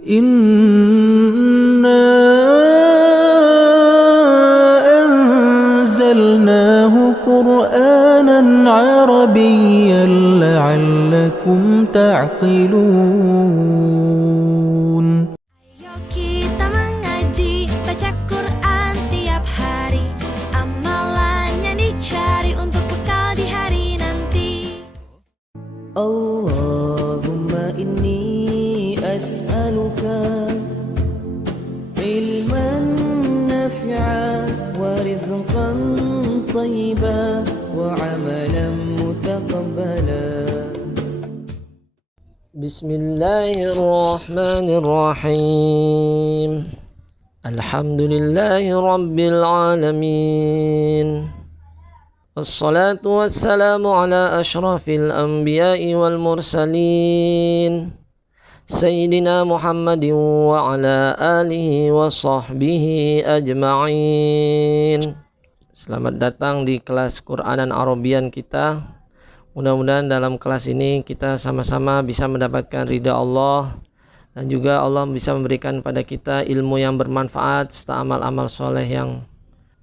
إنا أنزلناه قرآنا عربيا لعلكم تعقلون. Ayo kita mengaji, baca Quran tiap hari. Amalannya dicari untuk bekal di hari nanti. Allahumma inni as'aluka ilman nafi'a wa rizqan tayyiba wa amalan mutaqabbala. Bismillahirrahmanirrahim. Alhamdulillahi rabbil alamin. Wassalatu wassalamu ala ashrafil anbiya'i wal mursalin Sayyidina Muhammadin wa ala alihi wa sahbihi ajma'in. Selamat datang di kelas Quranan Arabian kita. Mudah-mudahan dalam kelas ini kita sama-sama bisa mendapatkan ridha Allah, dan juga Allah bisa memberikan pada kita ilmu yang bermanfaat serta amal-amal soleh yang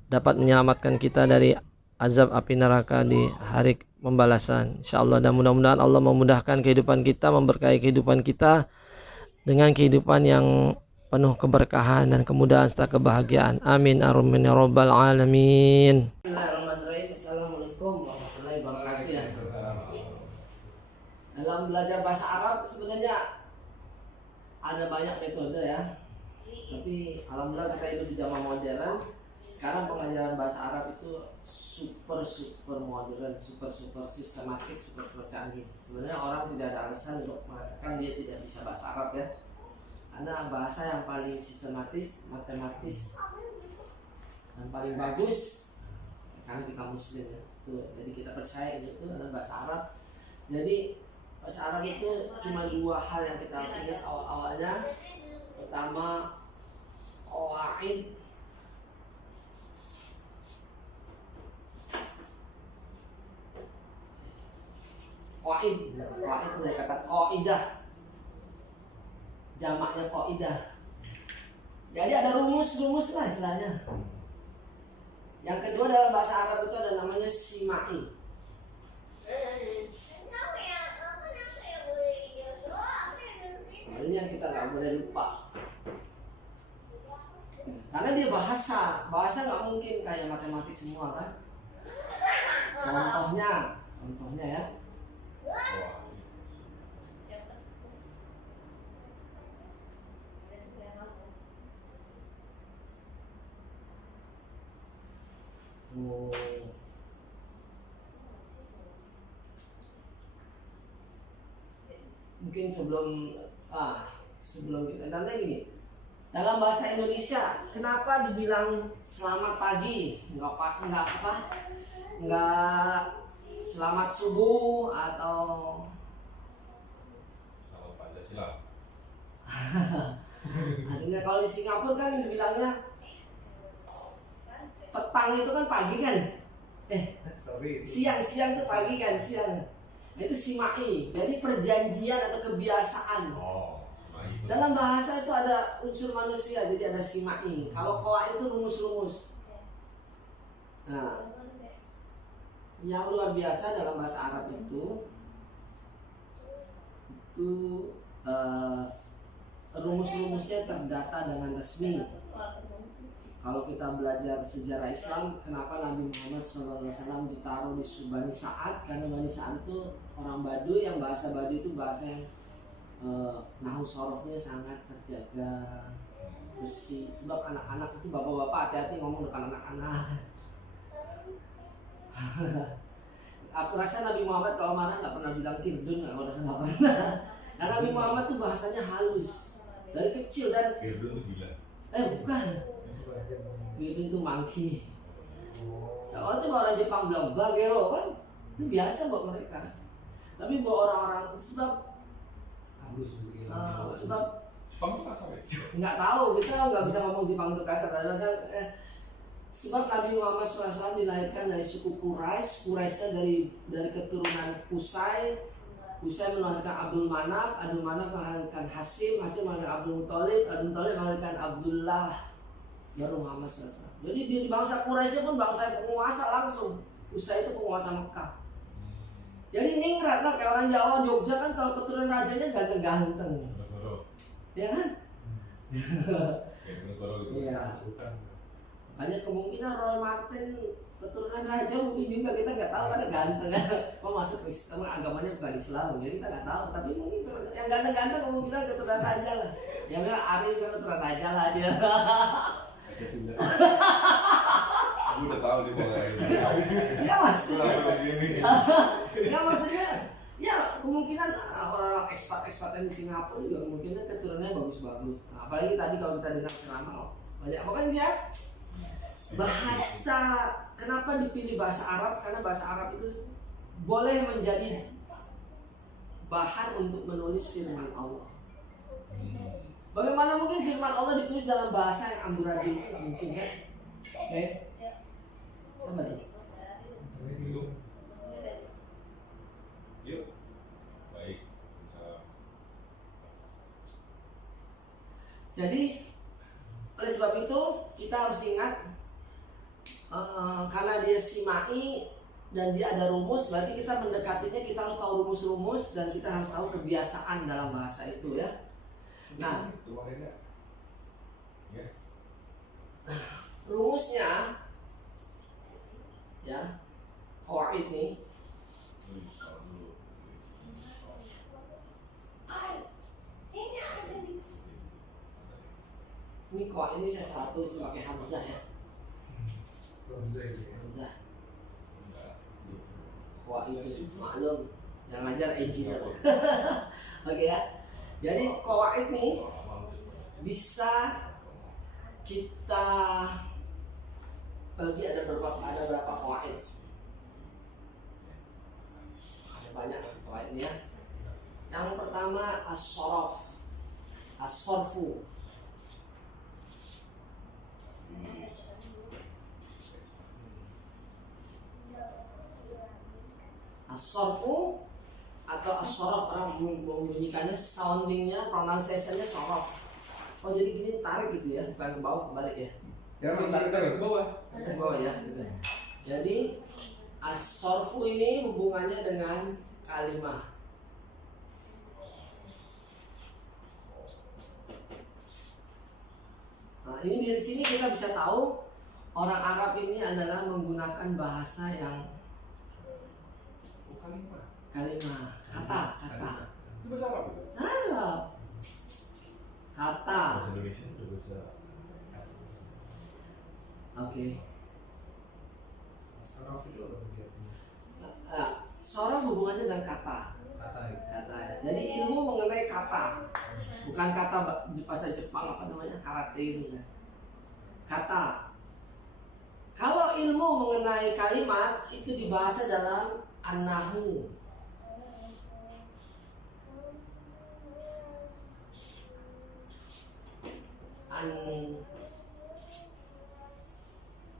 dapat menyelamatkan kita dari azab api neraka di hari pembalasan, insyaallah. Dan mudah-mudahan Allah memudahkan kehidupan kita, memberkahi kehidupan kita dengan kehidupan yang penuh keberkahan dan kemudahan serta kebahagiaan. Amin amin ya rabbal alamin. Bismillahirrahmanirrahim. Assalamualaikum warahmatullahi wabarakatuh. Dalam belajar bahasa Arab sebenarnya ada banyak metode ya, tapi alhamdulillah kita hidup di zaman modern. Sekarang pengajaran bahasa Arab itu super modern, super sistematik, super canggih. Sebenarnya orang tidak ada alasan untuk mengatakan dia tidak bisa bahasa Arab ya, karena bahasa yang paling sistematis, matematis, dan paling bagus karena kita muslim ya. Jadi kita percaya itu adalah bahasa Arab. Jadi bahasa Arab itu cuma dua hal yang kita harus ingat awal-awalnya. Pertama, qawaid. Qaid itu dari kata qaidah, jamaknya qaidah. Jadi ada rumus lah istilahnya. Yang kedua dalam bahasa Arab itu ada namanya simai. Nah, ini yang kita nggak boleh lupa, karena dia bahasa nggak mungkin kayak matematik semua kan. Contohnya ya. Mungkin sebelum kita nanti gini, dalam bahasa Indonesia kenapa dibilang selamat pagi, nggak selamat subuh atau selamat Pancasila? artinya kalau di Singapura kan dibilangnya petang itu kan pagi kan, siang tuh pagi kan, siang. Nah, itu simai, jadi perjanjian atau kebiasaan. Simai itu. Dalam bahasa itu ada unsur manusia, jadi ada simai. Kalau qawaid itu rumus-rumus. Nah, yang luar biasa dalam bahasa Arab itu rumus-rumusnya terdata dengan resmi. Kalau kita belajar sejarah Islam, kenapa Nabi Muhammad SAW ditaruh di Bani Sa'ad? Karena Bani Sa'ad itu orang Baduy, yang bahasa Baduy itu bahasa yang nahwu sorofnya sangat terjaga, bersih. Sebab anak-anak itu, bapak-bapak hati-hati ngomong depan anak-anak. Aku rasa Nabi Muhammad kalau marah nggak pernah bilang kirdun, nggak pernah. Karena Nabi Muhammad tuh bahasanya halus dari kecil. Dan Kirdun itu gila. bukan. Kirdun itu monkey. Kalau itu orang Jepang bilang bagero kan, itu biasa buat mereka. Tapi buat orang-orang sebab Jepang itu kasar ya? nggak tahu, kita nggak bisa ngomong Jepang itu kasar. Sebab Nabi Muhammad SAW dilahirkan dari suku Quraisy. Quraisynya dari keturunan Qusay, Usai melahirkan Abdul Manaf, Abdul Manaf melahirkan Hasim, Hasim melahirkan Abdul Muthalib, Abdul Muthalib melahirkan Abdullah, baru Muhammad SAW. Jadi di bangsa Quraisy pun bangsa penguasa langsung. Usai itu penguasa Mekah. Jadi ningrat lah kayak orang Jawa, Jogja kan kalau keturunan rajanya ganteng-ganteng. Ya kan? Iya. Banyak kemungkinan Roy Martin keturunan raja, mungkin juga kita nggak tahu, ada ganteng mau masuk Islam, agamanya bukan Islam, jadi kita nggak tahu. Tapi mungkin yang ganteng-ganteng kemungkinan keturunan raja lah. Yang bilang Arif kan keturunan raja lah dia. Aku udah tahu nih kalau kayak gini. Ya maksudnya. Begini. Ya maksudnya. Ya kemungkinan orang-orang ekspat di Singapura juga kemungkinan keturunannya bagus-bagus. Nah, apalagi tadi kalau kita dengar ceramah banyak. Makanya dia bahasa, kenapa dipilih bahasa Arab? Karena bahasa Arab itu boleh menjadi bahan untuk menulis firman Allah. Bagaimana mungkin firman Allah ditulis dalam bahasa yang amburadul? Nggak mungkin kan? Oke, sama deh. Yuk. Baik. Jadi oleh sebab itu kita harus ingat, karena dia simai dan dia ada rumus, berarti kita mendekatinya kita harus tahu rumus-rumus dan kita harus tahu kebiasaan dalam bahasa itu ya. Nah, rumusnya ya, qawaid nih. Ini kok ini saya satu pakai hamzah ya. Hamzah. Wah itu maklum yang ngajar engineer. Oke ya. Jadi qawaid nih bisa kita bagi, ada berapa qawaid. Ada banyak qawaid ya. Yang pertama as-sarf. As-sarfu. As-sarfu atau as-sarf, orang membunyikannya, soundingnya, pronunciationnya sarf. Oh jadi gini, tarik gitu ya, bukan ke bawah, kebalik ya. Ya, tarik terus. Ke bawah ya. Gitu. Jadi as-sarfu ini hubungannya dengan kalimah. Nah, ini di sini kita bisa tahu orang Arab ini adalah menggunakan bahasa yang kalimah, kata. Itu bahasa Arab itu? Salah. Kata. Bahasa Indonesia itu bahasa. Oke. Saraf itu Sorof hubungannya dengan kata. Kata. Jadi ilmu mengenai kata, bukan kata bahasa Jepang apa namanya, karate itu. Kata. Kalau ilmu mengenai kalimat itu dibahas dalam an-nahwu.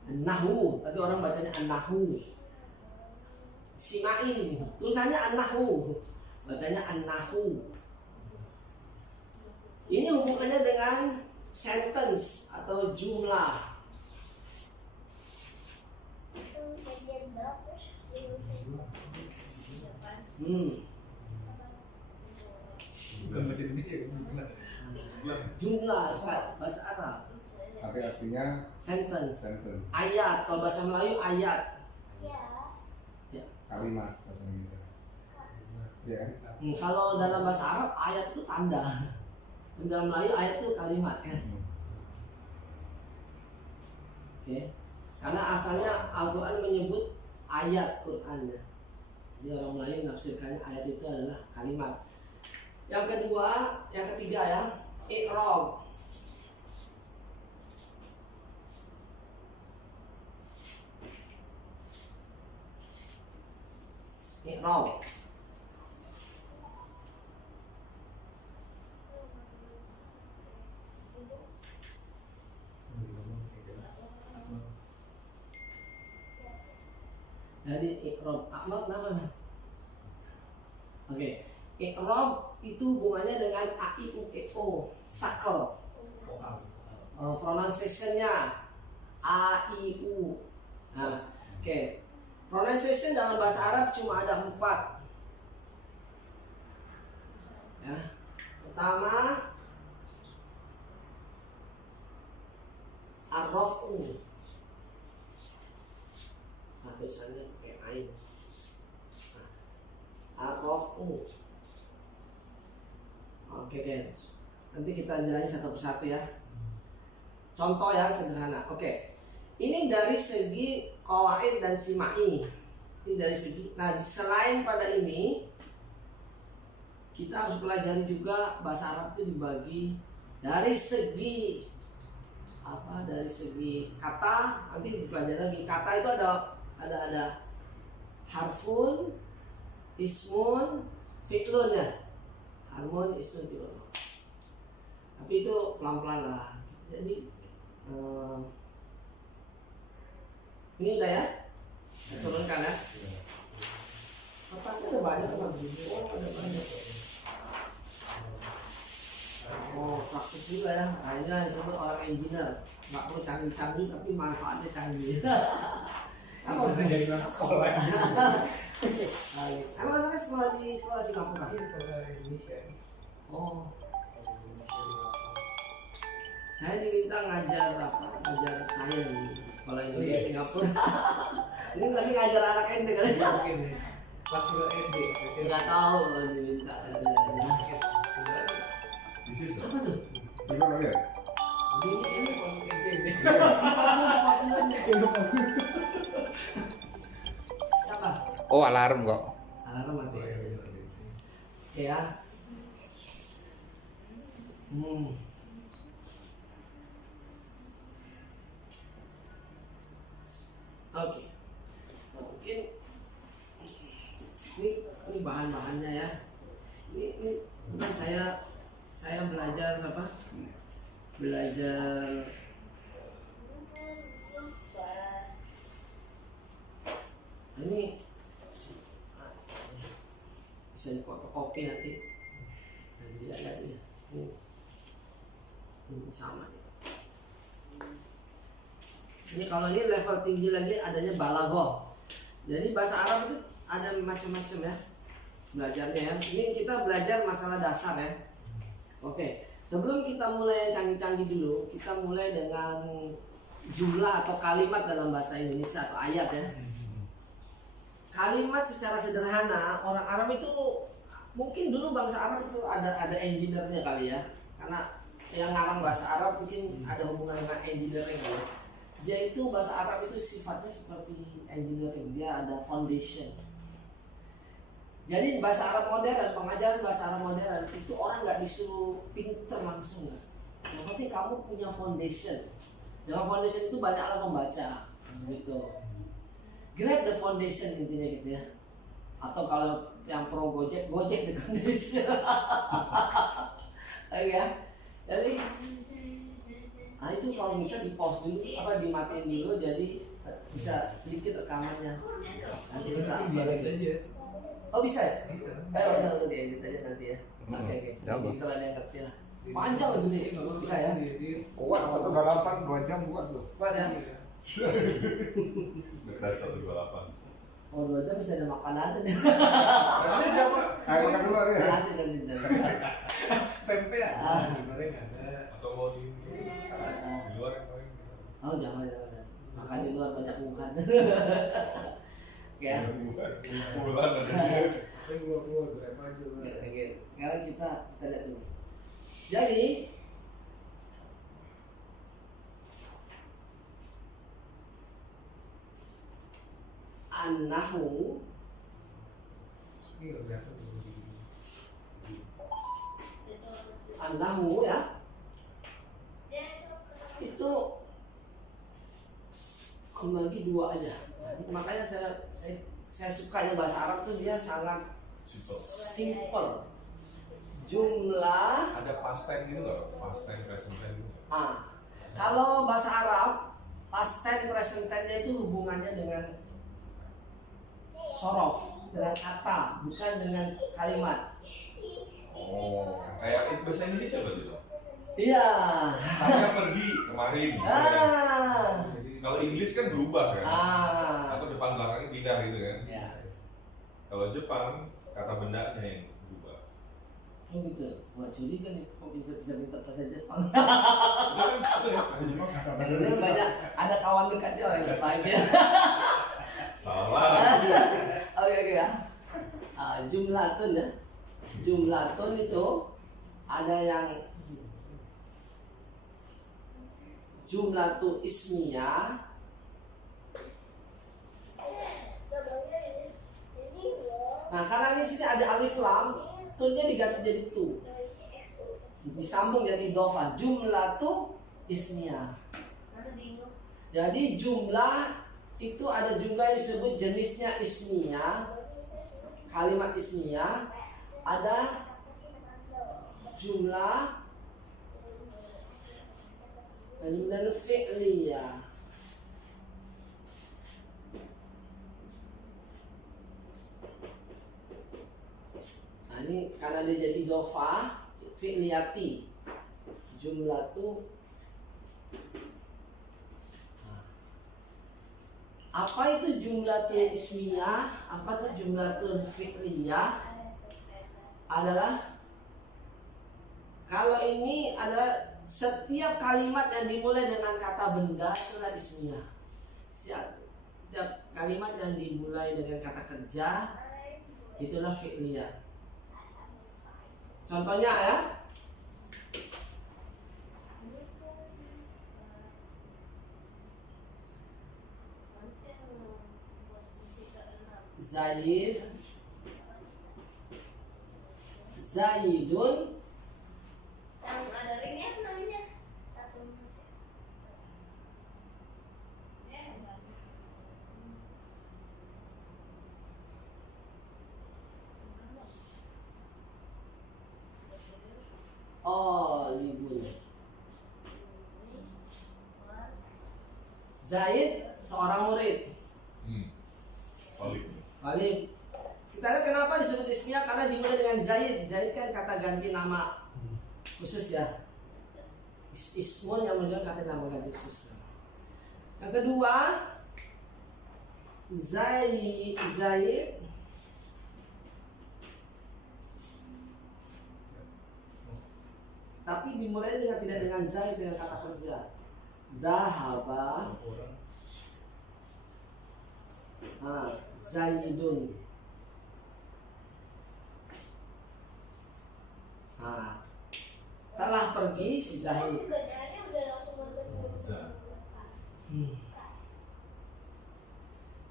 An-nahwu, tapi orang bacanya an-nahwu. Simain, tulisannya an-nahwu, bacanya an-nahwu. Ini hubungannya dengan sentence atau jumlah. bukan bahasa Indonesia ya, Jumlah, bahasa Arab. tapi aslinya Sentence. sentence, Ayat, kalau bahasa Melayu ayat. Ya. kalimat bahasa Indonesia. Ya. Kalau dalam bahasa Arab ayat itu tanda. Dalam Melayu ayat itu kalimat kan. Oke. Karena asalnya Al-Quran menyebut ayat Qurannya. Jadi orang Melayu menafsirkannya ayat itu adalah kalimat. Yang ketiga ya, i'rab. I'rab. Jadi i'rab Ahmad nama. Oke. I'rab itu hubungannya dengan a i u e o, sakel. Pronunciation-nya a i u. Nah, oke. Pronunciation dalam bahasa Arab cuma ada 4. Ya. Pertama, ar-raf'u. Nah, tulisannya pakai ain. Ar-raf'u. Oke, guys. Nanti kita jelasin satu persatu ya. Contoh yang sederhana. Oke. Ini dari segi qawaid dan simai. Ini dari segi. Nah, selain pada ini, kita harus pelajari juga bahasa Arab itu dibagi dari segi apa? Dari segi kata. Nanti dipelajari lagi. Kata itu ada harfun, ismun, fi'lun ya. Harfun, ismun, fi'lun. Tapi itu pelan-pelan lah. Jadi ini udah ya, saya turunkan ya. Kertasnya ada banyak kan? Oh, ada banyak. Oh, praktis juga ya. Nah, ini yang disebut orang engineer. Nggak perlu canggih-canggih tapi manfaatnya canggih. Apa? Jadi anak sekolah. Emang anaknya sekolah di sekolah Singapura? Iya, sekolah Indonesia. Oh. Saya diminta ngajar saya di sekolah Indonesia Singapura. Ini lagi ngajar anak ente kan? Mungkin ya. Kelas SD. Nggak tahu kalau diminta. This is Apa tuh? Gimana ya? Ini siapa? Oh, alarm kok. Alarm mati. Oke ya. Oke. Mungkin ini bahan-bahannya ya. Ini sebenarnya saya belajar apa? Belajar ini bisa difotokopi nanti. Tidak ada ya. Ini sama nih. Ini kalau ini level tinggi lagi adanya balaghah. Jadi bahasa Arab itu ada macam-macam ya belajarnya ya. Ini kita belajar masalah dasar ya. Oke, sebelum kita mulai canggih-canggih dulu, kita mulai dengan jumlah atau kalimat dalam bahasa Indonesia atau ayat ya. Kalimat secara sederhana orang Arab itu mungkin dulu bangsa Arab itu ada engineer-nya kali ya. Karena yang ngarang bahasa Arab mungkin ada hubungan dengan engineering ya. Dia itu bahasa Arab itu sifatnya seperti engineering, dia ada foundation. Jadi bahasa Arab modern, pengajaran bahasa Arab modern itu orang nggak disuruh pinter langsung ya. Yang penting kamu punya foundation. Dalam foundation itu banyaklah membaca, gitu. Grab the foundation intinya gitu ya. Atau kalau yang pro Gojek the foundation. Ya. Jadi nah itu kalau bisa di pause dulu apa dimatiin dulu jadi bisa sedikit rekamannya. Nanti kita balik aja. Oh bisa ya? Bisa. Udah diedit aja nanti ya. Oke. Jadi kalau ada yang ngerti lah. Panjang itu nih, bisa ya? Kuat 128 2 jam kuat tuh. Kuat ya? dasar 28. Oh 2 jam bisa ada makanan. Ini jam ayo kan dulu ya. Nanti. Tempe ya. Goreng ada. Atau mau di luar yang paling. Oh jangan. Makan di luar banyak bukan. Ya. Bulan ada. Keluar berapa aja. Oke. Sekarang kita lihat dulu. Jadi an-nahwu Ini enggak biasa. an-nahwu ya. Itu membagi dua aja. Makanya saya sukanya bahasa Arab tuh dia sangat simple. Jumlah Ada past tense gitu nggak? Past tense, present tense gitu nggak? Kalau bahasa Arab past tense present tense itu hubungannya dengan sorof, dengan kata, bukan dengan kalimat. Oh, kayak bahasa Indonesia berarti loh. Iya. Saya pergi kemarin. Kalau Inggris kan berubah kan, atau depan belakangnya pindah gitu kan. Ya. Kalau Jepang kata bendanya yang berubah. Oh gitu. Wah curiga nih, kok bisa minta bahasa Jepang. Itu kan itu ya bahasa Jepang kata Ini banyak ada kawan dekatnya orang Jepang ya. salah. Oke ya. Jumlatun ya. Jumlatun itu ada yang jumlatu ismiyah, nah karena di sini ada alif lam, tunnya diganti jadi tu, disambung jadi idhofah, jumlatu ismiyah. Jadi jumlah itu ada jumlah yang disebut jenisnya ismiyah, kalimat ismiyah, ada jumlah dan fi'liyah. Nah ini karena dia jadi dofa fi'liyati, jumlah tuh apa itu jumlah tuh ismiyah, apa tuh jumlah tuh fi'liyah adalah kalau ini adalah setiap kalimat yang dimulai dengan kata benda itulah ismiyah. Setiap kalimat yang dimulai dengan kata kerja itulah fi'liyah. Contohnya ya, Zaid, Zaidun, yang ada ringnya apa namanya? Satu musik. Olibun. Zaid seorang murid. Olib. Olib. Kita lihat kenapa disebut ismiyah, karena dimulai dengan Zaid. Zaid kan kata ganti nama khusus ya. Ismun yang menunjukkan kata nama ganti khusus. Yang kedua, Zaid tapi dimulai dengan tidak dengan Zaid, dengan kata kerja. Dahaba, Zaidun. Telah pergi si Zaid.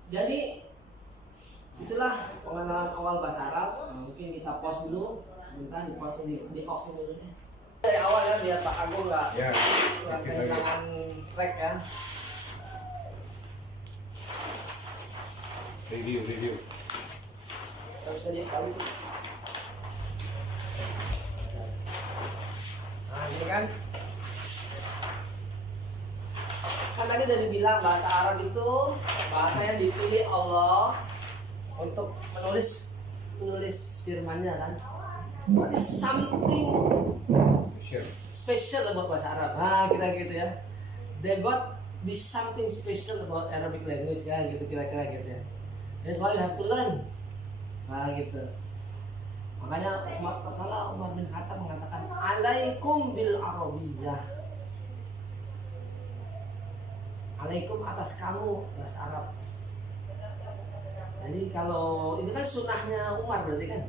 Jadi itulah pengenalan awal bahasa Arab. Mungkin kita pause dulu sebentar, di pause di off dulu ya. Dari awal ya, biar Pak Agung nggak kehilangan track ya. Review. Kita bisa lihat kali itu. Nah ini kan tadi udah dibilang bahasa Arab itu bahasa yang dipilih Allah untuk menulis firman-Nya kan. Berarti something special about bahasa Arab. Nah kita gitu ya. They got be something special about Arabic language ya, gitu kira-kira gitu ya. That's why you have to learn. Nah gitu. Makanya Umar bin Khattab mengatakan alaikum bil arabiyyah. Alaikum atas kamu bahasa Arab. Jadi kalau ini kan sunnahnya Umar berarti kan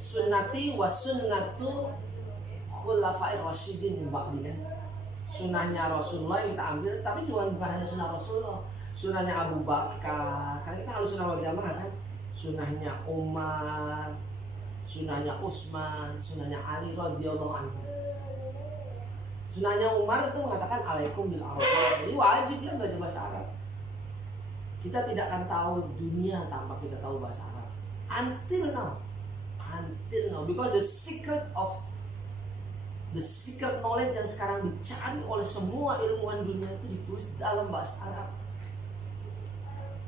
sunnati wa sunnatu khulafa'ir rasyidin min ba'di kan. Sunnahnya Rasulullah yang kita ambil, tapi bukan hanya sunnah Rasulullah. Sunnahnya Abu Bakar, kan kita harus sunnah wal jamaah kan. Sunnahnya Umar, sunnahnya Utsman, sunnahnya Ali radhiyallahu anhu. Sunnahnya Umar itu mengatakan alaikum bil arabiyyah. Jadi wajib lah belajar bahasa Arab. Kita tidak akan tahu dunia tanpa kita tahu bahasa Arab. Until now, because the secret knowledge yang sekarang dicari oleh semua ilmuwan dunia itu ditulis dalam bahasa Arab.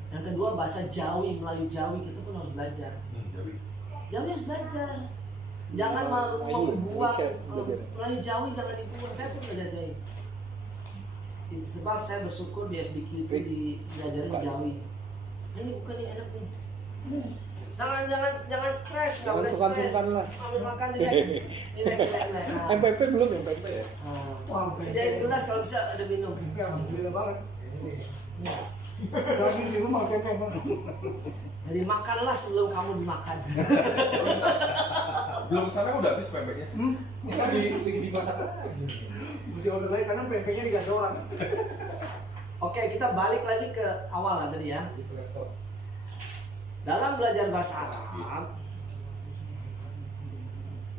Yang kedua bahasa Jawi, Melayu Jawi kita pun harus belajar. Jadi Jawi harus belajar. Jangan membuang Melayu Jawi, jangan dibuang. Saya pun belajar Jawi. Sebab saya bersyukur di SDQ itu diajarin Jawi. Ini bukan yang enak nih. Jangan stres, nggak boleh stres. Ambil makan aja. Nah, MPP belum ya, MPP ya? sediain gelas kalau bisa ada minum. Alhamdulillah banget. Tapi di rumah MPP banget. Jadi makanlah sebelum kamu dimakan. belum sana udah habis pempeknya. Di masak lagi. Mesti order lagi karena MPP-nya diganti orang. Oke, kita balik lagi ke awal lah tadi ya. Dalam belajar bahasa Arab,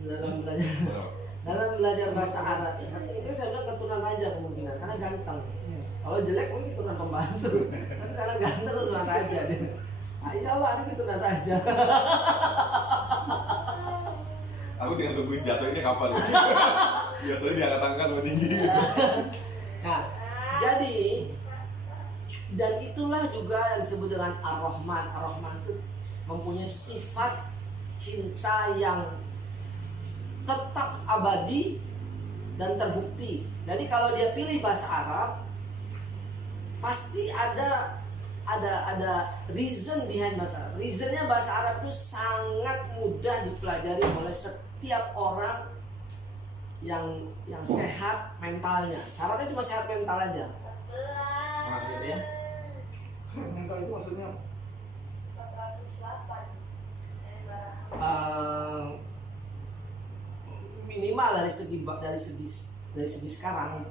dalam belajar bahasa Arab, ini saya bilang keturunan raja kemungkinan karena ganteng. Kalau jelek mungkin keturunan pembantu, tapi karena ganteng keturunan raja deh. Nah, insya Allah ada keturunan raja. Aku tinggal tungguin jatuhnya kapan. Biasanya diangkat-angkat lebih tinggi. Nah, jadi dan itulah juga yang disebut dengan Ar-Rahman. Ar-Rahman itu mempunyai sifat cinta yang tetap abadi dan terbukti. Jadi kalau dia pilih bahasa Arab, pasti ada reason behind bahasa Arab. Reasonnya bahasa Arab itu sangat mudah dipelajari oleh setiap orang yang sehat mentalnya. Syaratnya cuma sehat mental aja. Nah, gitu ya. Mental itu maksudnya minimal dari segi sekarang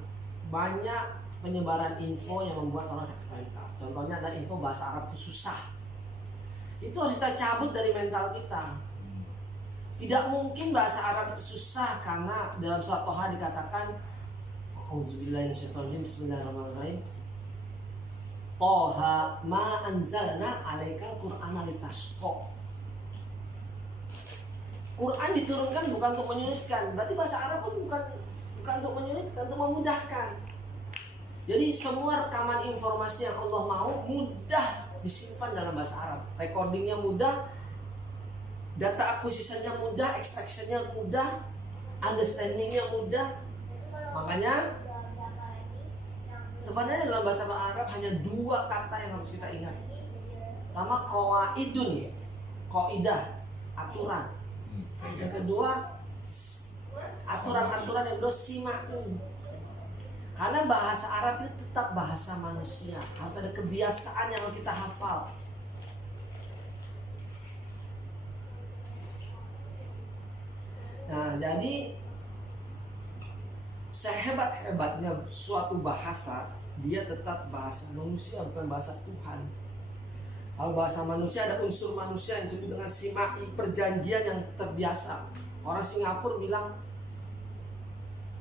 banyak penyebaran info yang membuat orang sakit mental. Contohnya ada info bahasa Arab itu susah. Itu harus kita cabut dari mental kita. Tidak mungkin bahasa Arab itu susah karena dalam surat Toha dikatakan Auzubillahi minasyaitonir rajim, bismillahirrahmanirrahim. Toha ma anzalna alaikal qur'ana litashqa. Quran diturunkan bukan untuk menyulitkan. Berarti bahasa Arab pun bukan untuk menyulitkan, untuk memudahkan. Jadi semua rekaman informasi yang Allah mau mudah disimpan dalam bahasa Arab. Recordingnya mudah, data akuisisinya mudah, extractionnya mudah, understandingnya mudah. Makanya sebenarnya dalam bahasa Arab hanya dua kata yang harus kita ingat. Pertama qawaidun, qaidah, aturan. Yang kedua aturan-aturan, yang kedua sima'un. Karena bahasa Arab itu tetap bahasa manusia, harus ada kebiasaan yang kita hafal. Nah, jadi sehebat-hebatnya suatu bahasa, dia tetap bahasa manusia, bukan bahasa Tuhan. Kalau bahasa manusia ada unsur manusia yang disebut dengan simai, perjanjian yang terbiasa. Orang Singapura bilang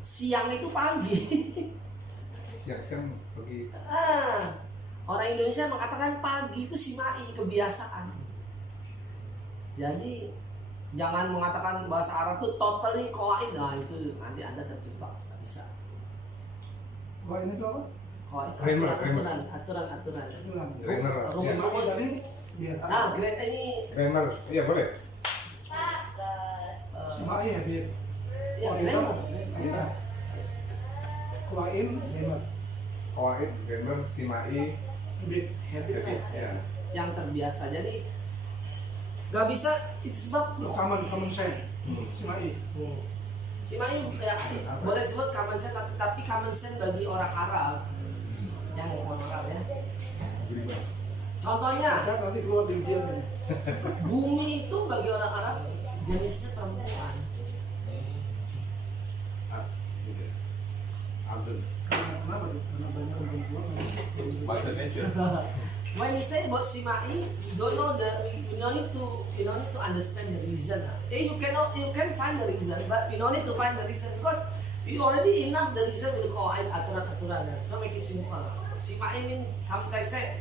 siang itu pagi. siang pagi. Orang Indonesia mengatakan pagi itu simai, kebiasaan. Jadi jangan mengatakan bahasa Arab itu totally qawaid. Nah, itu nanti Anda terjebak, nggak bisa. Wah, ini tuh apa? Aturan. Grammar. Rumus. Nah, ini Grammar. Iya, boleh. Simai ya dia. Ya, grammar. Qawaid, grammar. Qawaid, grammar, simai, habit. Ya. Yang terbiasa. Jadi nggak bisa, itu sebab Common sense. Simai. Simai ya, boleh disebut common sense, tapi common sense bagi orang Arab yang orang Arab ya. Contohnya, Nanti keluar rincian. bumi itu bagi orang Arab jenisnya perempuan. Abdul. Kenapa tuh? Karena banyak perempuan. Mother Nature. When you say about simai, you don't need to understand the reason. You can find the reason, but you don't need to find the reason because you already enough the reason with the qawaid, aturan. So make it simple. Simai means sometimes say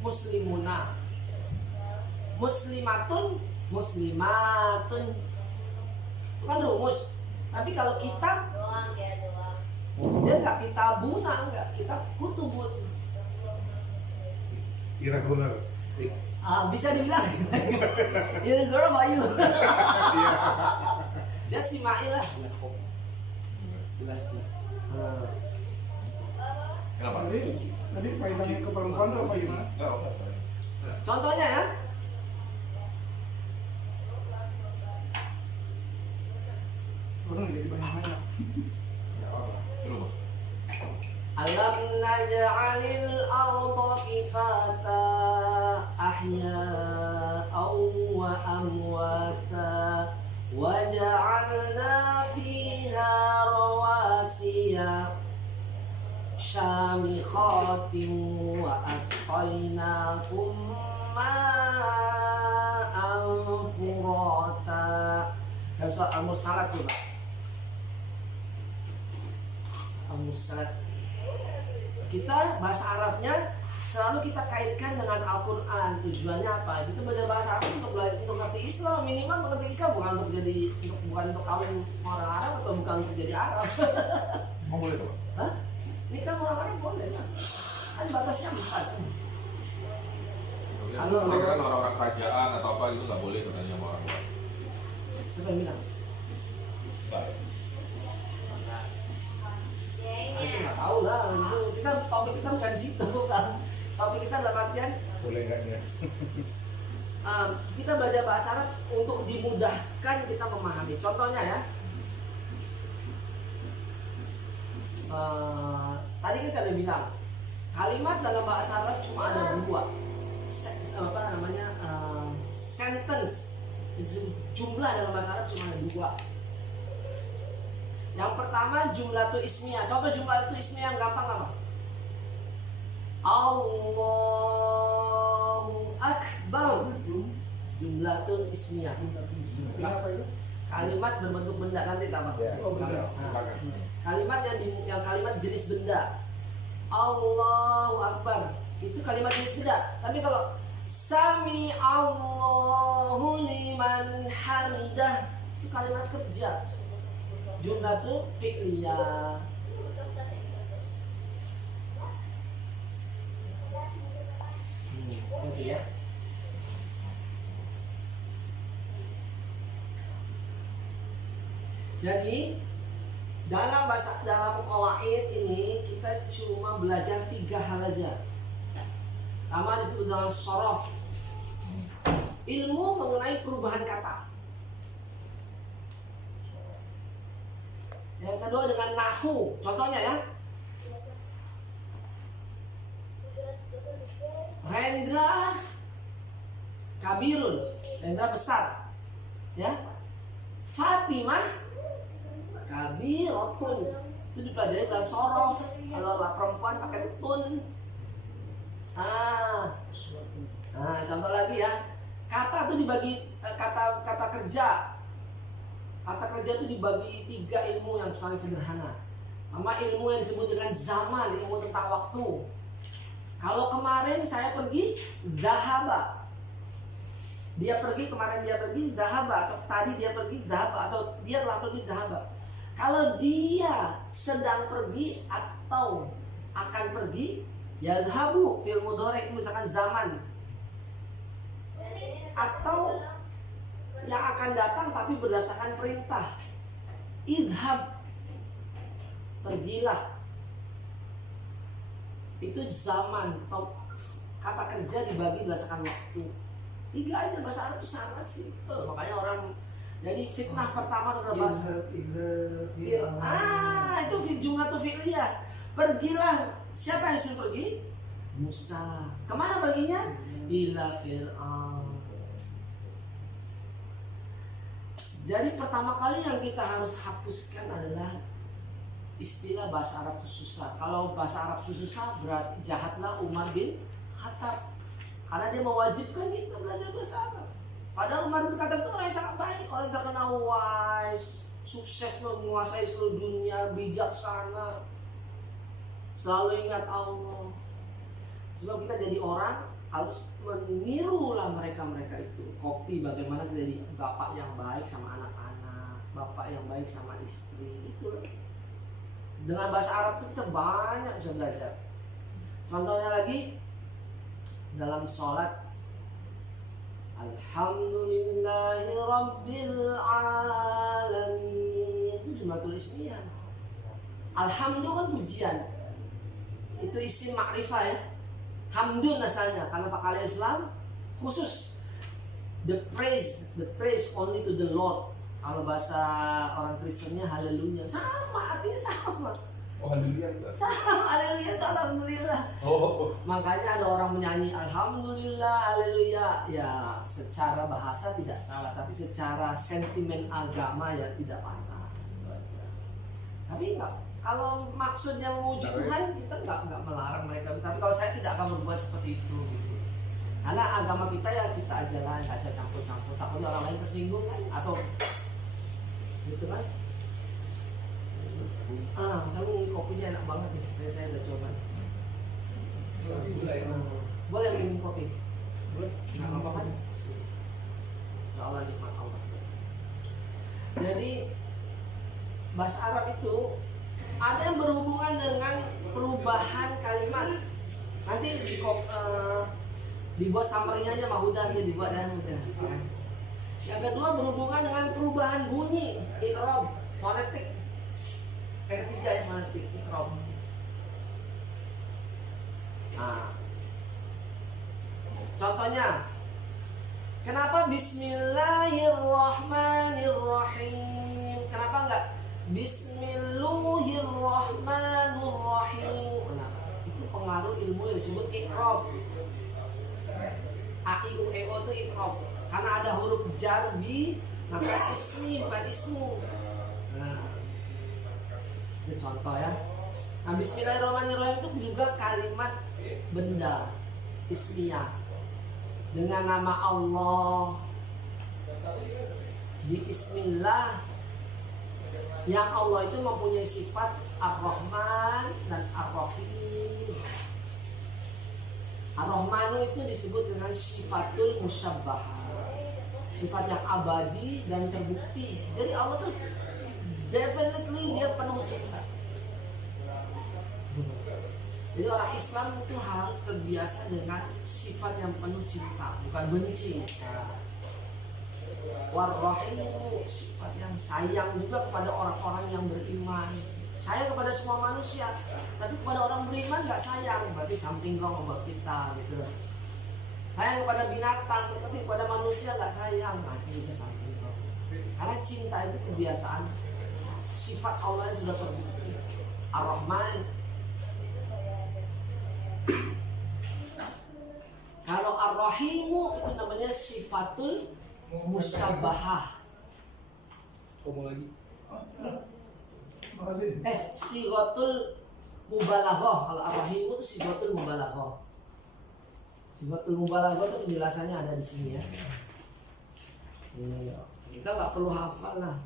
muslimuna, muslimatun, itu kan rumus. Tapi kalau kita Dia nggak kita buna, nggak kita kutubun. Irregular. Bisa dibilang irregular Bayu. Dia simai lah. Jelas. Kenapa? Tadi faedahnya ke perempuan tuh apa gimana? Enggak, apa? Contohnya ya, Orang jadi banyak-banyak. Seru, Bang. alam naj'alil arda kifata ahya'aw wa amwata wa ja'alna fiha rawasiya syamikhatin wa asqainakum ma'an furata. Dalam surat Al-Mursalat coba. Al-Mursalat. Kita bahasa Arabnya selalu kita kaitkan dengan Al-Quran. Tujuannya apa? Kita belajar bahasa Arab untuk ngerti Islam, minimal mengerti Islam, bukan untuk kawin orang Arab atau bukan untuk jadi Arab. Oh, boleh tuh, Bang? Hah? Nikah orang Arab boleh lah. Kan batasnya 4. Halo. Mereka kan orang-orang kerajaan atau apa gitu nggak boleh katanya sama orang luar. Siapa yang bilang? Baik. Itu nggak tahu lah. Itu kita topik kita bukan di situ kan. Topik kita dalam artian Boleh nggak dia? kita belajar bahasa Arab untuk dimudahkan kita memahami. Contohnya ya, tadi kan kalian bilang kalimat dalam bahasa Arab cuma ada 2. Sentence, jumlah dalam bahasa Arab cuma ada 2. Yang pertama jumlah tu ismiyah. Contoh jumlah tu ismiyah yang gampang apa? Allahu Akbar. Jumlah tu ismiyah. Kenapa itu? Kalimat berbentuk benda, nanti tak apa. Oh benar. Kalimat yang kalimat jenis benda. Allahu Akbar itu kalimat jenis benda. Tapi kalau Sami Allahu liman hamidah itu kalimat kerja. Jumlah itu fi'liyah. Oke ya. Jadi dalam qawaid ini kita cuma belajar 3 hal aja. Pertama disebut dengan shorof, ilmu mengenai perubahan kata. Yang kedua dengan nahu, contohnya ya, Rendra kabirun, Rendra besar, ya. Fatimah kabirotun, itu dipelajari dalam shorof. Kalau perempuan pakai tun. Contoh lagi ya, kata itu dibagi kata kerja. Kata kerja itu dibagi 3 ilmu yang paling sederhana. Pertama ilmu yang disebut dengan zaman, ilmu tentang waktu. Kalau kemarin saya pergi, dahaba. Dia pergi, kemarin dia pergi, dahaba. Atau tadi dia pergi, dahaba. Atau dia telah pergi, dahaba. Kalau dia sedang pergi atau akan pergi, yadhabu fil mudhari, misalkan zaman. Atau yang akan datang tapi berdasarkan perintah. Idhab, pergilah. Itu zaman. Kata kerja dibagi berdasarkan waktu. 3 aja, bahasa Arab itu sangat simpel. Makanya orang, jadi fitnah pertama adalah bahasa itu jumlah tu fi'liyah. Pergilah. Siapa yang suruh pergi? Musa. Kemana perginya? Ila Fir'aun. Jadi pertama kali yang kita harus hapuskan adalah istilah bahasa Arab itu susah. Kalau bahasa Arab itu susah berarti jahatlah Umar bin Khattab, karena dia mewajibkan kita belajar bahasa Arab. Padahal Umar bin Khattab itu orang yang sangat baik, orang yang terkenal wise, sukses menguasai seluruh dunia, bijaksana, selalu ingat Allah. Sebab kita jadi orang harus menirulah mereka itu. Kopi bagaimana kita jadi bapak yang baik sama anak-anak, bapak yang baik sama istri, itu. Dengan bahasa Arab itu kita banyak bisa belajar. Contohnya lagi dalam sholat, Alhamdulillahi Rabbil Alamin, itu jumlatul ismiyah. Alhamdu kan pujian, itu isim makrifah ya. Hamdun asalnya karena pakai alif lam khusus the praise only to the Lord. Kalau bahasa orang Kristennya haleluya, sama artinya sama. Oh, haleluya itu. Sama, haleluya itu alhamdulillah. Oh. Makanya ada orang menyanyi alhamdulillah, haleluya. Ya, secara bahasa tidak salah, tapi secara sentimen agama ya tidak pantas. Itu aja. Tapi enggak, kalau maksudnya memuji Tuhan, kita enggak melarang mereka. Tapi kalau saya tidak akan berbuat seperti itu gitu. Karena agama kita ya kita aja lah, nggak usah campur-campur. Takutnya orang lain tersinggung kan, atau gitu kan. Saya kopinya enak banget nih, saya udah coba. Masih gula ya? Boleh minum kopi? Boleh. Nggak apa-apa kan? Soalnya nikmat Allah. Jadi bahasa Arab itu ada yang berhubungan dengan perubahan kalimat. Nanti dibuat summary-nya aja Mbak Huda, nanti dibuat dan udah. Yang kedua berhubungan dengan perubahan bunyi, i'rab, fonetik. Yang ketiga yang fonetik, i'rab. Nah, contohnya, kenapa Bismillahirrahmanirrahim? Kenapa enggak Bismillahirrahmanirrahim? Nah, itu pengaruh ilmu yang disebut i'rab. A, I, U, E, O itu i'rab. Karena ada huruf jar, bi, maka ismi bukan ismu. Nah, itu contoh ya. Nah, Bismillahirrahmanirrahim itu juga kalimat benda ismiyah dengan nama Allah. Di Bismillah yang Allah itu mempunyai sifat Ar-Rahman dan Ar-Rahim. Ar-Rahmanu itu disebut dengan sifatul musyabbahah, sifat yang abadi dan terbukti. Jadi Allah tuh definitely dia penuh cinta. Jadi orang Islam itu harus terbiasa dengan sifat yang penuh cinta, bukan benci. War-Rahimu, sifat yang sayang juga kepada orang-orang yang beriman. Sayang kepada semua manusia, tapi kepada orang beriman nggak sayang, berarti something wrong about kita gitu. Sayang kepada binatang, tapi kepada manusia nggak sayang, berarti itu something wrong. Karena cinta itu kebiasaan, sifat Allah yang sudah terbukti. Ar-Rahman. Kalau Ar-Rahimu itu namanya sifatul musyabahah. Ngomong lagi. Sigotul mubalaghah. Kalau Ar-Rahimu itu sigotul mubalaghah. Sigotul mubalaghah itu penjelasannya ada di sini ya. Kita nggak perlu hafal lah.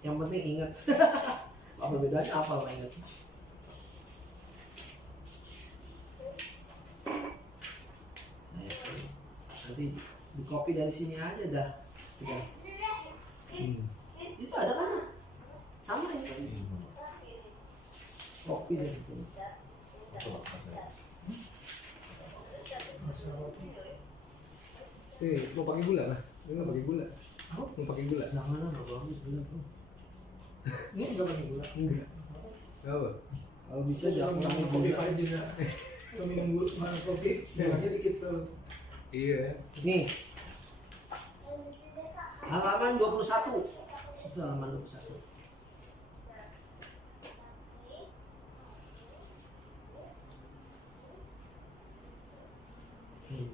Yang penting ingat. Apa bedanya apa nggak ingat? Nanti di copy dari sini aja dah. Udah. Itu ada kan? Sama ini. Copy dari situ. Mau pakai gula mas? Nggak pakai gula. Mau pakai gula? Jangan lah, nggak bagus gula tuh. Ini nggak pakai gula? Enggak. Nggak apa? Kalau bisa jangan Jangan kurangin kopi gula. aja nak. Kalau minum gula, mana kopi? Gulanya dikit selalu. Iya. Nih. Halaman 21. Itu halaman 21.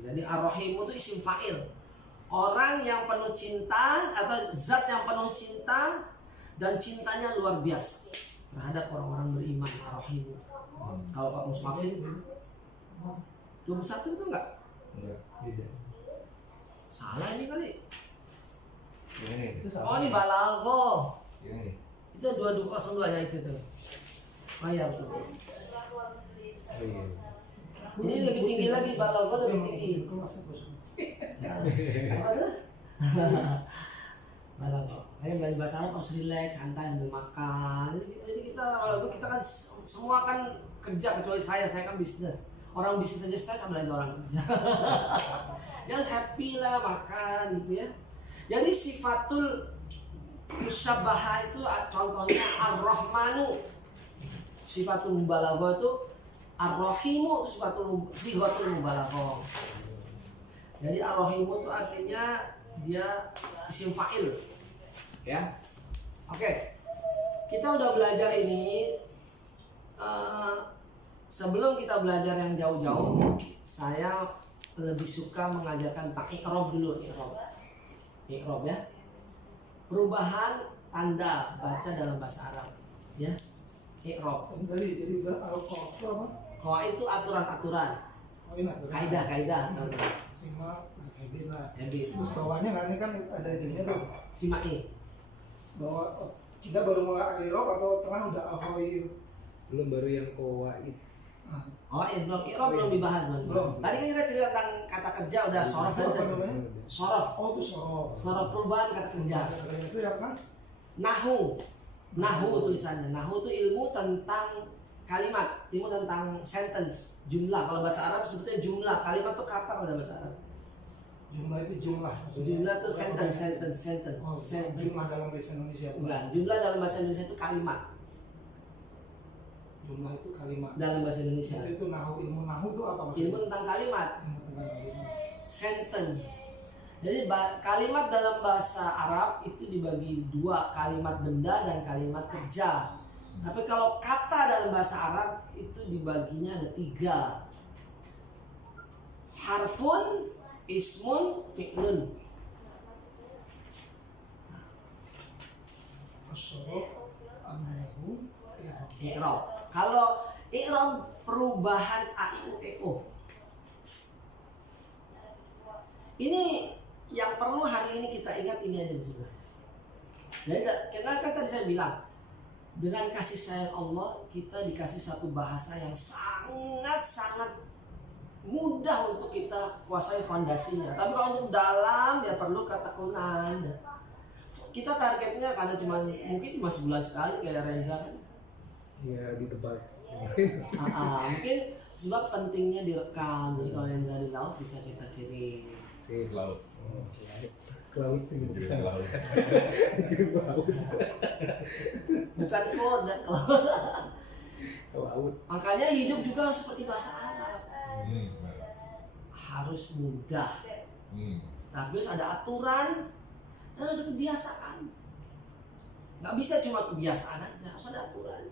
Jadi Ar-Rahim itu isim fa'il. Orang yang penuh cinta atau zat yang penuh cinta dan cintanya luar biasa terhadap orang-orang beriman. Ar-Rahim. Kalau Pak Musmafin 21 itu enggak? Enggak. Beda. Salah ini kali. Ini. Oh ini balagho. Ini. Itu 2202 ya itu tuh. Oh iya betul. Oh iya. Ini lebih tinggi lagi, balagho lebih tinggi. Apa tuh? Balagho. Kayak belajar bahasa Arab harus relax, santai sambil makan. Jadi kita kan semua kan kerja, kecuali saya kan bisnis. Orang bisnis aja stres, apalagi orang kerja. Ya harus happy lah makan gitu ya. Jadi sifatul musyabbahah itu contohnya ar-rahmanu, sifatul mubalaghah itu ar-rahimu, itu sifatul mubalaghah. Jadi ar-rahimu itu artinya dia isim fa'il. Ya. Oke. Kita udah belajar ini. Sebelum kita belajar yang jauh-jauh, saya lebih suka mengajarkan tentang i'rab dulu. I'rab ya. Perubahan tanda baca dalam bahasa Arab. Ya. I'rab. Jadi udah apa? Qawaid itu aturan-aturan. Kaidah-kaidah. Simak, hebila. Terus bawahnya kan ini kan ada ininya tuh. Simak ini. Bahwa kita baru mulai i'rab atau tengah udah afroir? Belum, baru yang qawaid. Oh, i'rab belum dibahas, Bang. Tadi kan kita cerita tentang kata kerja udah sorof tadi. Sorof. Oh, itu sorof. Sorof perubahan kata kerja. Itu ya kan? Nahu tulisannya. Nahu itu ilmu tentang kalimat, ilmu tentang sentence, jumlah. Kalau bahasa Arab sebetulnya jumlah. Kalimat itu kata pada bahasa Arab. Jumlah itu jumlah. Jumlah itu sentence. Oh, jumlah dalam bahasa Indonesia. Bukan. Jumlah dalam bahasa Indonesia itu kalimat. Jumlah itu kalimat. Dalam bahasa Indonesia. Itu nahu, ilmu nahu itu apa maksudnya? Ilmu tentang kalimat. Ilmu tentang kalimat. Sentence. Jadi kalimat dalam bahasa Arab itu dibagi dua, kalimat benda dan kalimat kerja. Tapi kalau kata dalam bahasa Arab itu dibaginya ada 3. Harfun, ismun, fi'lun. As-sorof, an-nahu, I'rab. Kalau i'rab perubahan a, i, u, e, o. Ini yang perlu hari ini kita ingat, ini aja sebenarnya. Jadi karena kan tadi saya bilang, dengan kasih sayang Allah kita dikasih satu bahasa yang sangat mudah untuk kita kuasai fondasinya. Tapi kalau untuk dalam ya perlu ketekunan. Kita targetnya karena mungkin cuma sebulan sekali kayak Rendra kan. Ya di tempat. Mungkin sebab pentingnya direkam. Jadi kalau Rendra di laut bisa kita kirim. Ke laut. Ke laut itu. Kirim ke laut. Bukan kode Ke laut. Makanya hidup juga harus seperti bahasa Arab. Harus mudah. Tapi harus ada aturan dan ada kebiasaan. Nggak bisa cuma kebiasaan aja, harus ada aturan.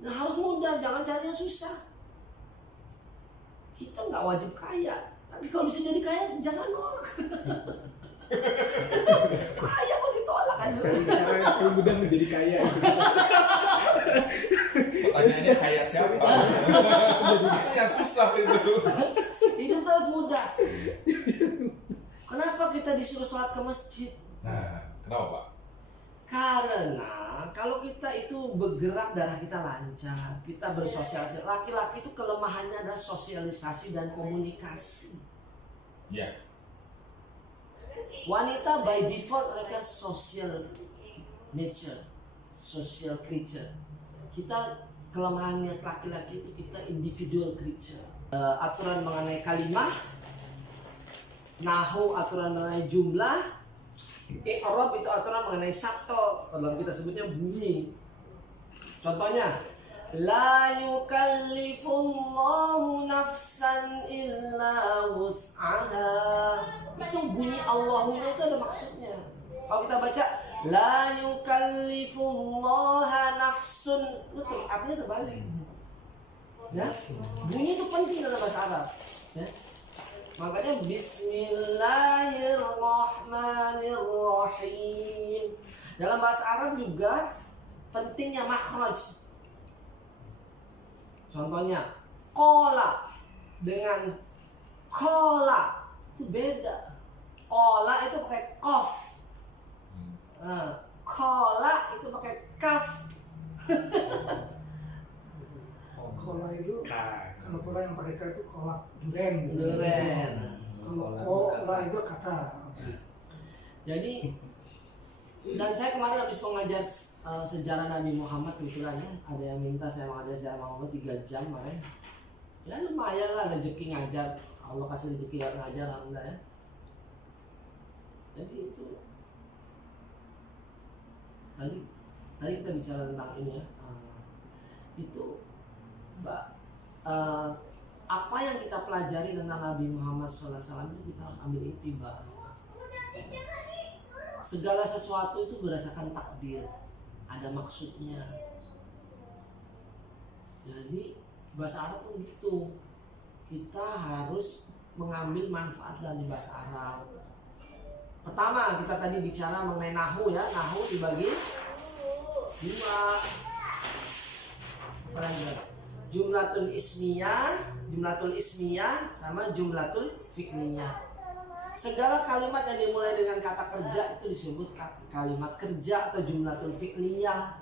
Nah harus mudah, jangan cari yang susah. Kita nggak wajib kaya, tapi kalau bisa jadi kaya jangan nolak. Kaya kok ditolak kan? Cara yang mudah menjadi kaya. Pertanyaannya kaya siapa? Yang susah itu. Itu terus mudah. Kenapa kita disuruh sholat ke masjid? Nah, kenapa Pak? Karena kalau kita itu bergerak, darah kita lancar, kita bersosialisasi. Laki-laki itu kelemahannya adalah sosialisasi dan komunikasi. Ya. Wanita by default mereka social nature, social creature. Kita kelemahannya laki-laki itu kita individual creature. Aturan mengenai kalimat, nahu aturan mengenai jumlah, i'rab itu aturan mengenai sakto, kalau kita sebutnya bunyi. Contohnya, la yukallifullahu nafsan illa wus'aha. Itu bunyi Allahunya itu ada maksudnya. Kalau kita baca la yukallifullaha nafsun, itu artinya terbalik. Ya, bunyi itu penting dalam bahasa Arab. Ya. Makanya Bismillahirrahmanirrahim. Dalam bahasa Arab juga pentingnya makhraj. Contohnya kola dengan kola itu beda. Kola itu pakai kof. Kola itu pakai kaf. Kola itu kalau kola yang pakai k itu kolak duren. Duren. Kalau kola itu kata. Jadi Dan saya kemarin habis mengajar sejarah Nabi Muhammad kebetulan ya. Ada yang minta saya mengajar sejarah Muhammad 3 jam kemarin. Ya lumayan lah rezeki ngajar. Allah kasih rezeki ngajar alhamdulillah ya. Jadi itu tadi kita bicara tentang ini ya. Itu apa yang kita pelajari tentang Nabi Muhammad SAW itu kita harus ambil iktibar. Segala sesuatu itu berdasarkan takdir, ada maksudnya. Jadi bahasa Arab pun gitu, kita harus mengambil manfaat dari bahasa Arab. Pertama kita tadi bicara mengenai nahu ya, nahu dibagi 5. Jumlatul ismiyah sama jumlatul fi'liyah. Segala kalimat yang dimulai dengan kata kerja itu disebut kalimat kerja atau jumlatul fi'liyah.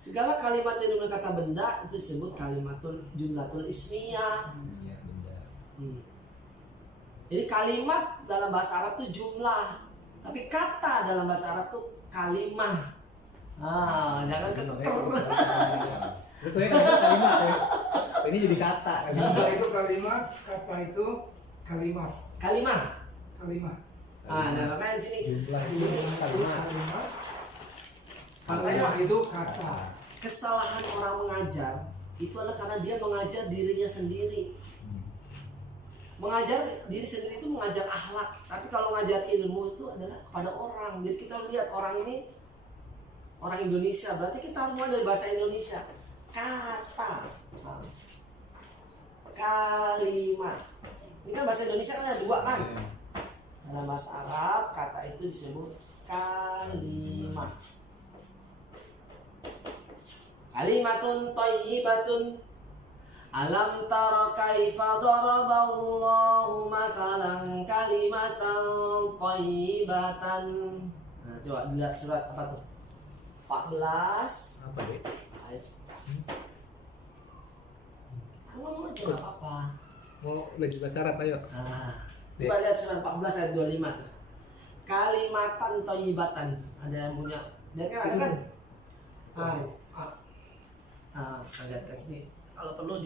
Segala kalimat yang dimulai kata benda itu disebut jumlatul ismiyah. Jadi kalimat dalam bahasa Arab itu jumlah, tapi kata dalam bahasa Arab itu kalimah. Jangan keter. Itu ya kalimat ya. Ini jadi kata. Kata itu kalimat, kata itu kalimat. Kalimah. Nah, makanya di sini Jumlah itu kalimat. Kalimat itu kata. Kesalahan orang mengajar itu adalah karena dia mengajar dirinya sendiri. Mengajar diri sendiri itu mengajar akhlak, tapi kalau mengajar ilmu itu adalah kepada orang. Jadi kita lihat orang ini orang Indonesia, berarti kita harus mulai dari bahasa Indonesia. Kata, kalimat. Ini kan bahasa Indonesia kan ada 2 kan. Dalam bahasa Arab kata itu disebut kalimat. Kalimatun thayyibatun. Alam tara kaifa daraballahu mathalan kalimatan thayyibatan. Nah, coba lihat surat apa tuh? 14 Apa deh? ayat. Ngomong aja enggak apa-apa. Mau belajar bahasa Arab ayo. Coba lihat surat 14 ayat 25 tuh. Kalimatan thayyibatan. Ada yang punya? Lihat kan ada kan? Ada tes nih. Kalau perlu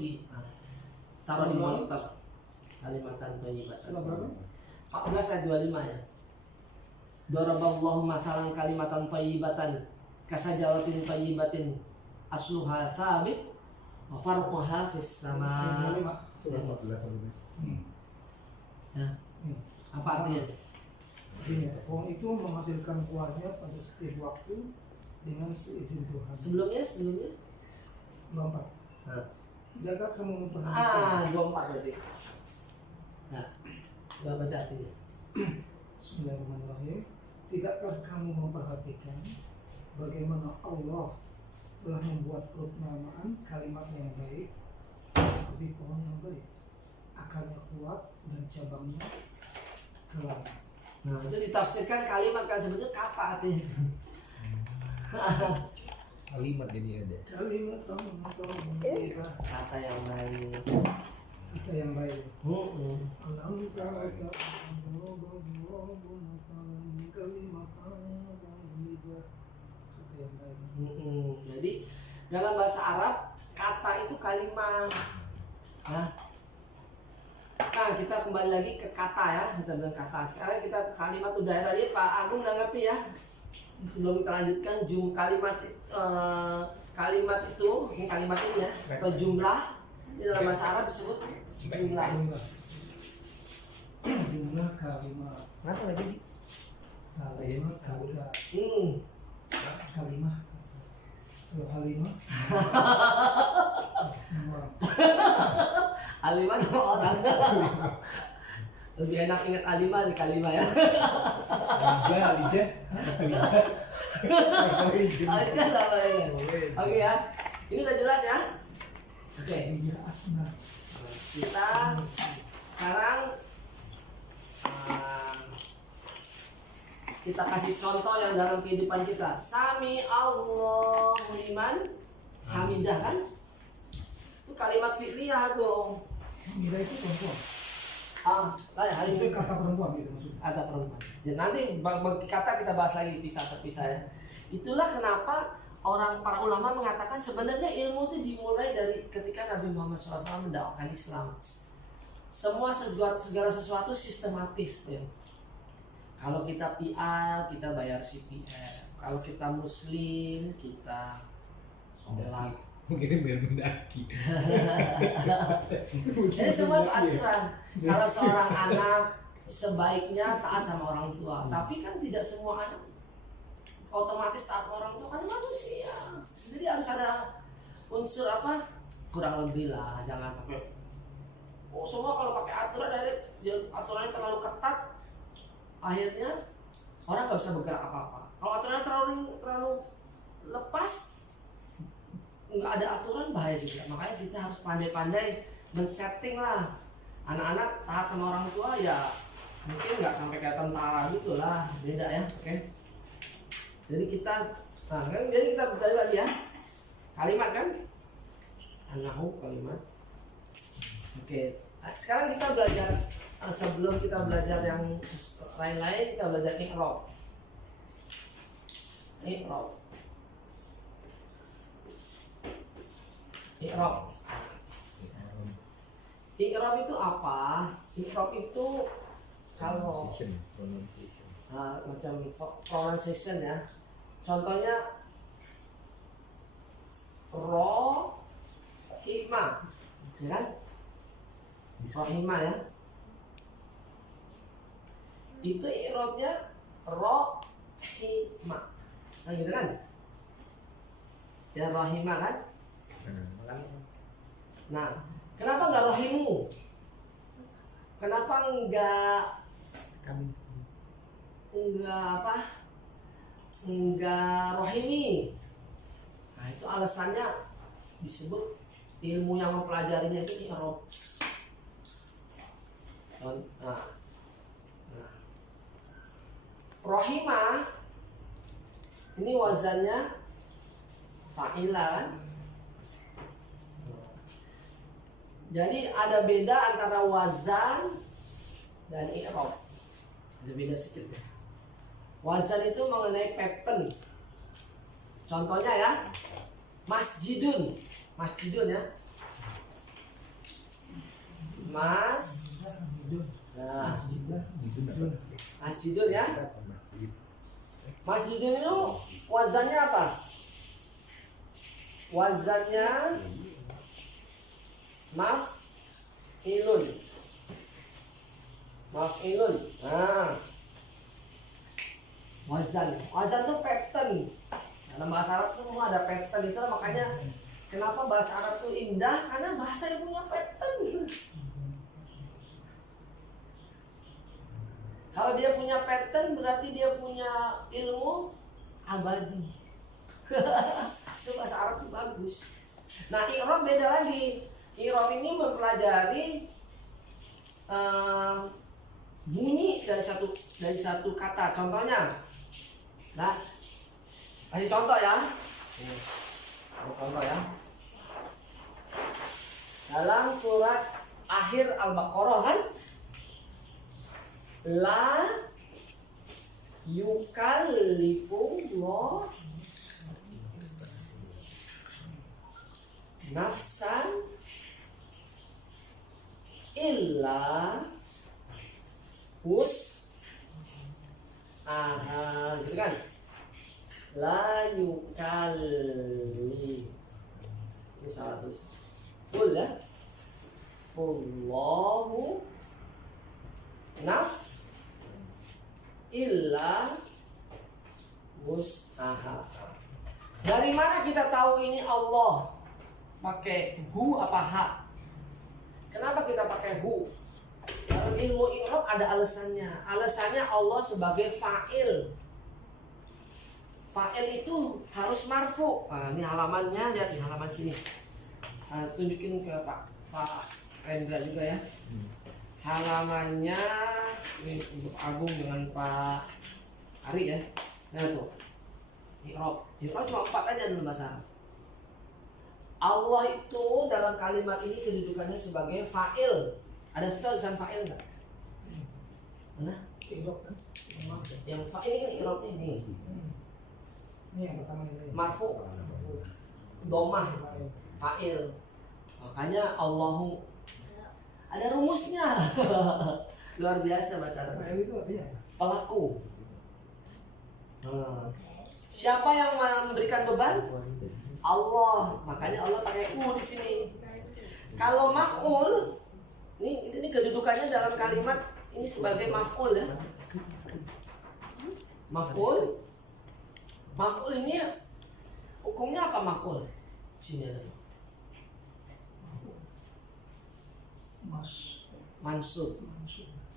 taruh di monitor. Kalimatan thayyibatan. 14 ayat 25 ya. Daraballahu mathalan kalimatan thayyibatan kasajaratin thayyibatin asluha tsabit wa farquha fis sama. Ya. Apa artinya? Pohon itu menghasilkan buahnya pada setiap waktu dengan seizin Tuhan. Sebelumnya 24. Jaga kamu memperhatikan. 24 berarti. Nah, coba baca artinya. Bismillahirrahmanirrahim. Tidakkah kamu memperhatikan bagaimana Allah telah membuat perumpamaan kalimat yang baik seperti pohon yang baik, akarnya kuat dan cabangnya kelam. Nah, itu ditafsirkan kalimat kan sebetulnya kata artinya. Kalimat jadi ada. Kalimat Kata yang baik. kata yang baik. Alam tara kata yang baik. Jadi dalam bahasa Arab kata itu kalimat. Nah, kita kembali lagi ke kata ya, kita bilang kata. Sekarang kita kalimat udah tadi Pak Agung udah ngerti ya. Sebelum kita lanjutkan kalimat itu, ini kalimat ini ya, atau jumlah di dalam bahasa Arab disebut jumlah. Jumlah kalimat. Kenapa nggak jadi? Kalimat kata. Kalimat. Kalau kalimat. Alimah nama orang. Lebih enak ingat Alimah dari Kalimah ya. Alija. Alija sama ya. Oke ya. Ini udah jelas ya. Oke. Kita sekarang kita kasih contoh yang dalam kehidupan kita. Sami Allahu liman hamidah kan? Itu kalimat fi'liyah tuh. Hamidah itu perempuan. Hari Itu kata perempuan gitu maksudnya. kata perempuan. Jadi nanti bagi kata kita bahas lagi terpisah ya. Itulah kenapa para ulama mengatakan sebenarnya ilmu itu dimulai dari ketika Nabi Muhammad SAW mendakwakan Islam. Segala sesuatu sistematis ya. Kalau kita PR, kita bayar CPR. Kalau kita Muslim, kita sholat. Mungkin biar mendaki. Jadi semua itu aturan. Kalau seorang anak sebaiknya taat sama orang tua, tapi kan tidak semua anak otomatis taat orang tua, kan manusia. Jadi harus ada unsur kurang lebih lah, jangan sampai semua kalau pakai aturan aturannya terlalu ketat, akhirnya orang nggak bisa bergerak apa-apa. Kalau aturannya terlalu lepas, nggak ada aturan, bahaya juga. Makanya kita harus pandai-pandai men-setting lah. Anak-anak taat sama orang tua ya mungkin nggak sampai kayak tentara gitu lah, beda ya. Oke. Jadi kita belajar lagi ya. Kalimat kan? Anahu kalimat. Oke. Nah, sekarang kita belajar sebelum kita belajar yang lain-lain, kita belajar i'rab. I'rab itu apa? I'rab itu kalau macam pronunciation ya. Contohnya rohimah, ya kan? Rohimah ya. Itu i'rabnya rohimah. Nah, gitu kan? Ya rohimah kan? Nah, kenapa nggak rohimu? Kenapa nggak rohimi? Nah, itu alasannya disebut ilmu yang mempelajarinya itu i'rab. Nah, rohimah ini wazannya fa'ilah. Jadi ada beda antara wazan dan i'rab. Ada beda sedikit. Wazan itu mengenai pattern. Contohnya ya, masjidun ya. Masjidun ya. Masjidun itu wazannya apa? Wazannya maf'ilun. Nah, wazan itu pattern. Dalam bahasa Arab semua ada pattern itu, makanya kenapa bahasa Arab itu indah, karena bahasa yang punya pattern. Kalau dia punya pattern berarti dia punya ilmu abadi. Itu bahasa Arab itu bagus. Nah, i'rab beda lagi. I'rab ini mempelajari bunyi dari satu kata. Contohnya, nah, kasih contoh ya. Dalam surat akhir Al-Baqarah kan, la yukallifullah nafsan illa wus'aha, gitu kan? La yukalli, ini salah tulis. Full ya. Fullahu naf illa wus'aha. Dari mana kita tahu ini Allah? Pakai hu apa ha? Kenapa kita pakai hu? Dalam ilmu i'rab ada alasannya. Alasannya Allah sebagai fa'il. Fa'il itu harus marfu. Nah, ini halamannya, lihat di halaman sini. Tunjukin ke Pak Rendra juga ya. Halamannya ini untuk Agung dengan Pak Ari ya. Nah tuh, i'rab cuma 4 aja dalam bahasa Arab. Allah itu dalam kalimat ini kedudukannya sebagai fa'il. Ada tulisan fa'il nggak? Mana? Irok kan? Yang fa'il kan i'rabnya ini. Ini yang pertama ini. Marfu, domah, fa'il. Makanya Allahu ada rumusnya. Luar biasa bahasa Arab. Fa'il itu artinya apa? Pelaku. Siapa yang memberikan beban? Allah. Makanya Allah pakai u di sini. Kalau maf'ul, ini kedudukannya dalam kalimat ini sebagai maf'ul ya. Maf'ul. Maf'ul ini hukumnya apa maf'ul? Sini ada. Mansub.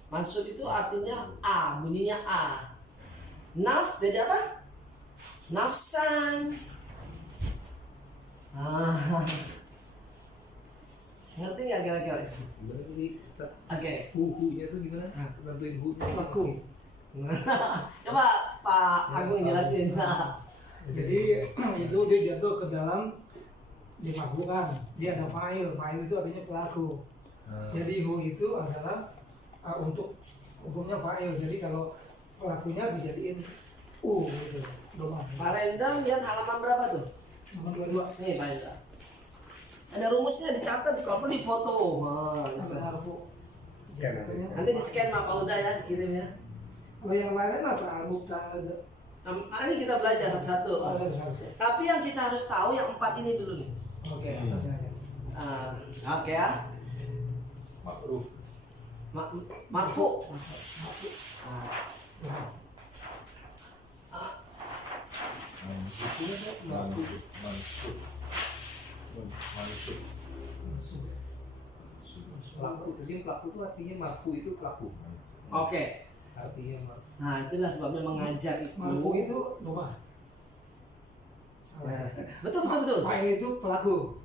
Mansub itu artinya a, bunyinya a. Naf jadi apa? Nafsan. Ngerti nggak kira-kira? Gimana tadi Ustaz? Oke. Hu-nya tuh gimana? Tentuin hu-nya. Pelaku. Coba Pak Agung jelasin. Jadi itu dia jatuh ke dalam dimaklukan. Dia ada fa'il. Fa'il itu artinya pelaku. Jadi hu itu adalah untuk hukumnya fa'il. Jadi kalau pelakunya dijadiin u gitu. Domah. Pak Rendang lihat halaman berapa tuh? Nomor 22. Nih Pak Rendang. Ada rumusnya dicatat, kalau perlu difoto. Ada marfu. Nanti di scan Pak Uda ya, kirim ya. Kalau yang lain apa? Al-Muqtada. Mari kita belajar satu-satu. Tapi yang kita harus tahu yang 4 ini dulu nih. Oke, atasnya ya. Oke ya. Ma'ruf. Marfu. Mansub. Pelaku, terus pelaku itu artinya marfu itu pelaku. Oke. Artinya marfu. Nah, itulah sebabnya mengajar itu. Marfu itu domah. Salah. Betul. Fa'il itu pelaku.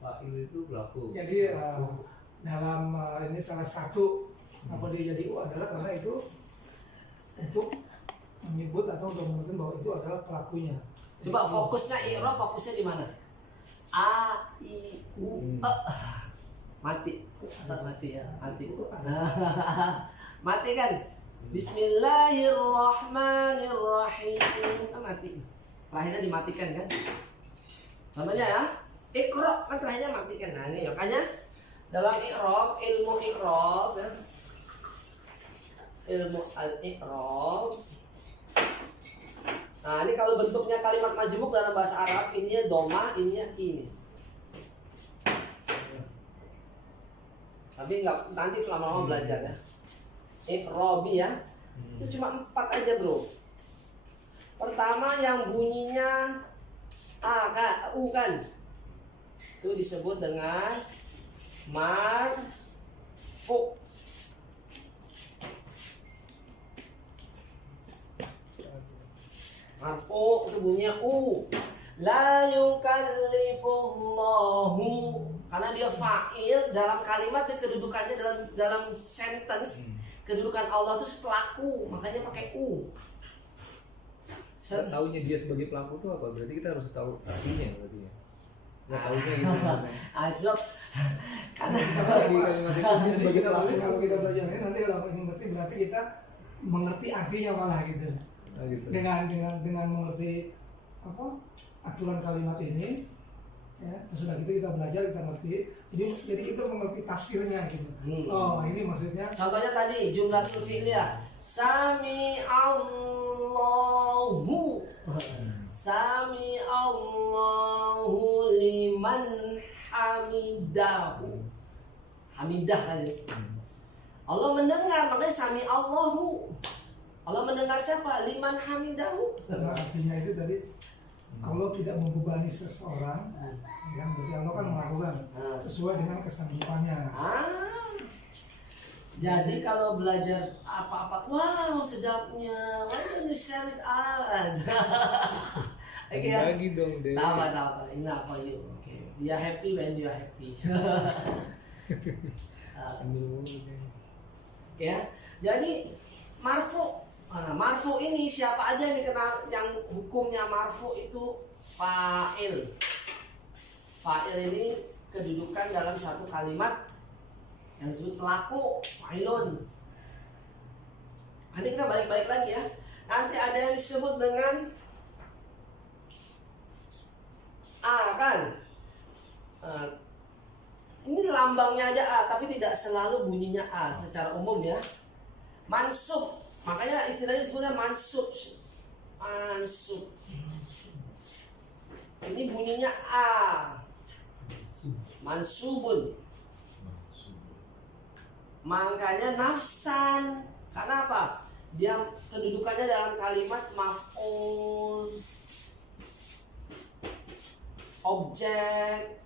Fa'il itu pelaku. Jadi dalam ini salah satu apa dia jadi u adalah karena itu untuk menyebut atau untuk mengatakan bahwa itu adalah pelakunya. Coba fokusnya i'rab, fokusnya di mana? A, I, U, E. Mati. Mati ya, mati. Mati kan? Bismillahirrahmanirrahim. Mati. Terakhirnya dimatikan kan? Contohnya ya, Iqra kan terakhirnya matikan. Nah ini makanya dalam i'rab, ilmu i'rab ya. Ilmu al-i'rab. Nah ini kalau bentuknya kalimat majmuk dalam bahasa Arab, ininya domah, ininya ini. Tapi nggak, nanti lama-lama belajar ya. I'rabi ya, itu cuma 4 aja bro. Pertama yang bunyinya a kan, u kan, itu disebut dengan marfu. Marfu itu bunyinya u. La yukallifullahu, karena dia fa'il dalam kalimat dan kedudukannya dalam sentence, kedudukan Allah itu pelaku, makanya pakai u. Tahunya dia sebagai pelaku itu apa? Berarti kita harus tahu artinya berarti ya. Nggak tahunya gitu. Sebab karena Sebagai pelaku kalau kita belajar ini nanti kalau ini berarti kita mengerti artinya malah gitu. Gitu. Dengan mengerti apa aturan kalimat ini ya, sesudah itu kita belajar, kita ngerti, jadi kita mengerti tafsirnya gitu. Oh ini maksudnya contohnya tadi jumlatul fi'liyah, sami Allahu, sami Allahu liman hamidahu. Hamidah kan Allah mendengar, makanya sami Allahu. Allah mendengar siapa? Liman hamidahu. nah, artinya itu tadi Allah tidak membebani seseorang, ya, berarti Allah kan melakukan sesuai dengan kesanggupannya. Jadi kalau belajar apa-apa, wow sedapnya, why don't you share with us? Oke ya. Bagi dong deh. Tahu, ini apa yuk? Oke, dia happy when you are happy. Ya, jadi marfu. Nah, marfu ini siapa aja yang dikenal, yang hukumnya marfu itu fa'il. Fa'il ini kedudukan dalam satu kalimat yang disebut pelaku, fa'ilun. Nanti kita balik-balik lagi ya. Nanti ada yang disebut dengan A kan. Ini lambangnya aja A, tapi tidak selalu bunyinya A secara umum ya. Mansub, makanya istilahnya disebutnya mansub. Mansub. Ini bunyinya A. Mansubun. Makanya nafsan. Karena apa? Dia kedudukannya dalam kalimat maf'ul, objek,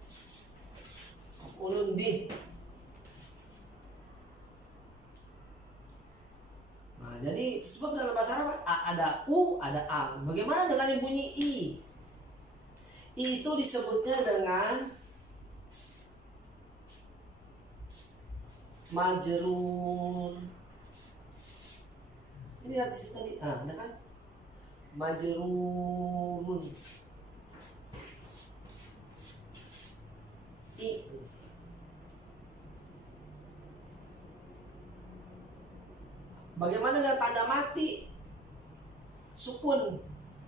maf'ulun bih. Nah, jadi sebab dalam bahasa Arab ada U, ada A. Bagaimana dengan yang bunyi I? I itu disebutnya dengan majrur. Ini lihat di situ tadi, ada kan? Majrurun. I. Bagaimana dengan tanda mati? Sukun.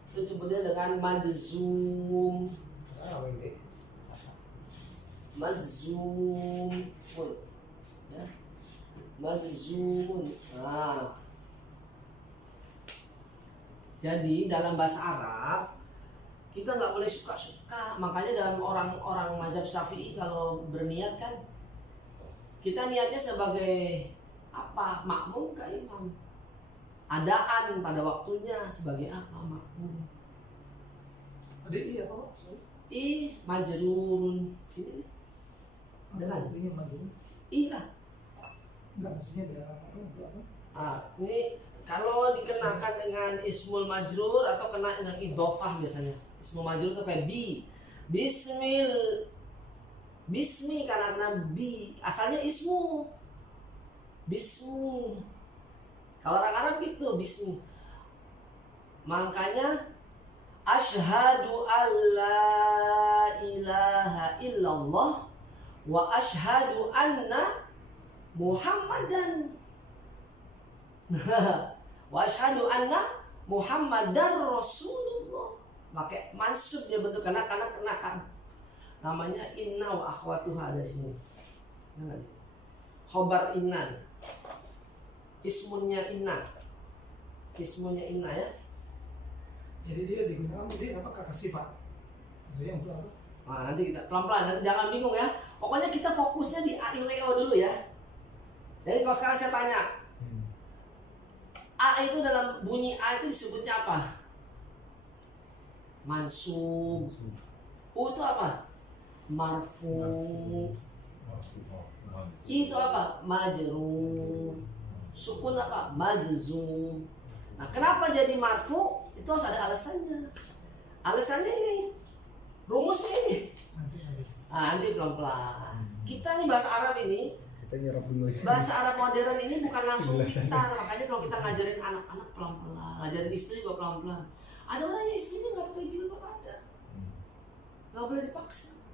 Itu disebutnya dengan majzum. Majzum. Ya. Majzum. Nah. Jadi dalam bahasa Arab kita nggak boleh suka-suka. Makanya dalam orang-orang mazhab Syafi'i kalau berniat kan, kita niatnya sebagai apa? Makmum ke imam. Adaan pada waktunya sebagai apa? Makmum. Ada I apa Pak? I majrurun. Sini. Dengan Artinya majrur. I lah. Enggak, maksudnya dalam apa untuk apa? Ini kalau dikenakan dengan ismul majrur atau kena dengan idhofah biasanya. Ismul majrur itu kayak bi. Bismi karena bi asalnya ismu. Bismi. Kalau orang Arab gitu bismi. Makanya asyhadu alla ilaha illallah wa asyhadu anna Muhammadan. Wa asyhadu anna Muhammadar Rasulullah. Pakai mansub dia bentuk karena kenakan. Namanya inna wa akhwatuha ada sini. Enggak sih. Khobar inna. Ismunnya inna. Ismunnya inna ya. Jadi dia digunakan dia apa kata sifat? Maksudnya untuk apa? Nah, nanti kita pelan-pelan, nanti jangan bingung ya. Pokoknya kita fokusnya di A, I, U, E, O dulu ya. Jadi kalau sekarang saya tanya, A itu dalam bunyi A itu disebutnya apa? Mansub. U itu apa? Marfu. I itu apa? Majrur. Sukun apa? Majzum. Nah, kenapa jadi marfu? Itu harus ada alasannya. Alasannya ini, rumusnya ini. Nanti pelan-pelan. Kita nih bahasa Arab ini, Kita nyerap dulu. bahasa Arab modern ini bukan langsung pintar. Makanya kalau kita ngajarin anak-anak pelan-pelan, ngajarin istri juga pelan-pelan. Ada orang yang istrinya nggak pakai jilbab ada, nggak boleh dipaksa.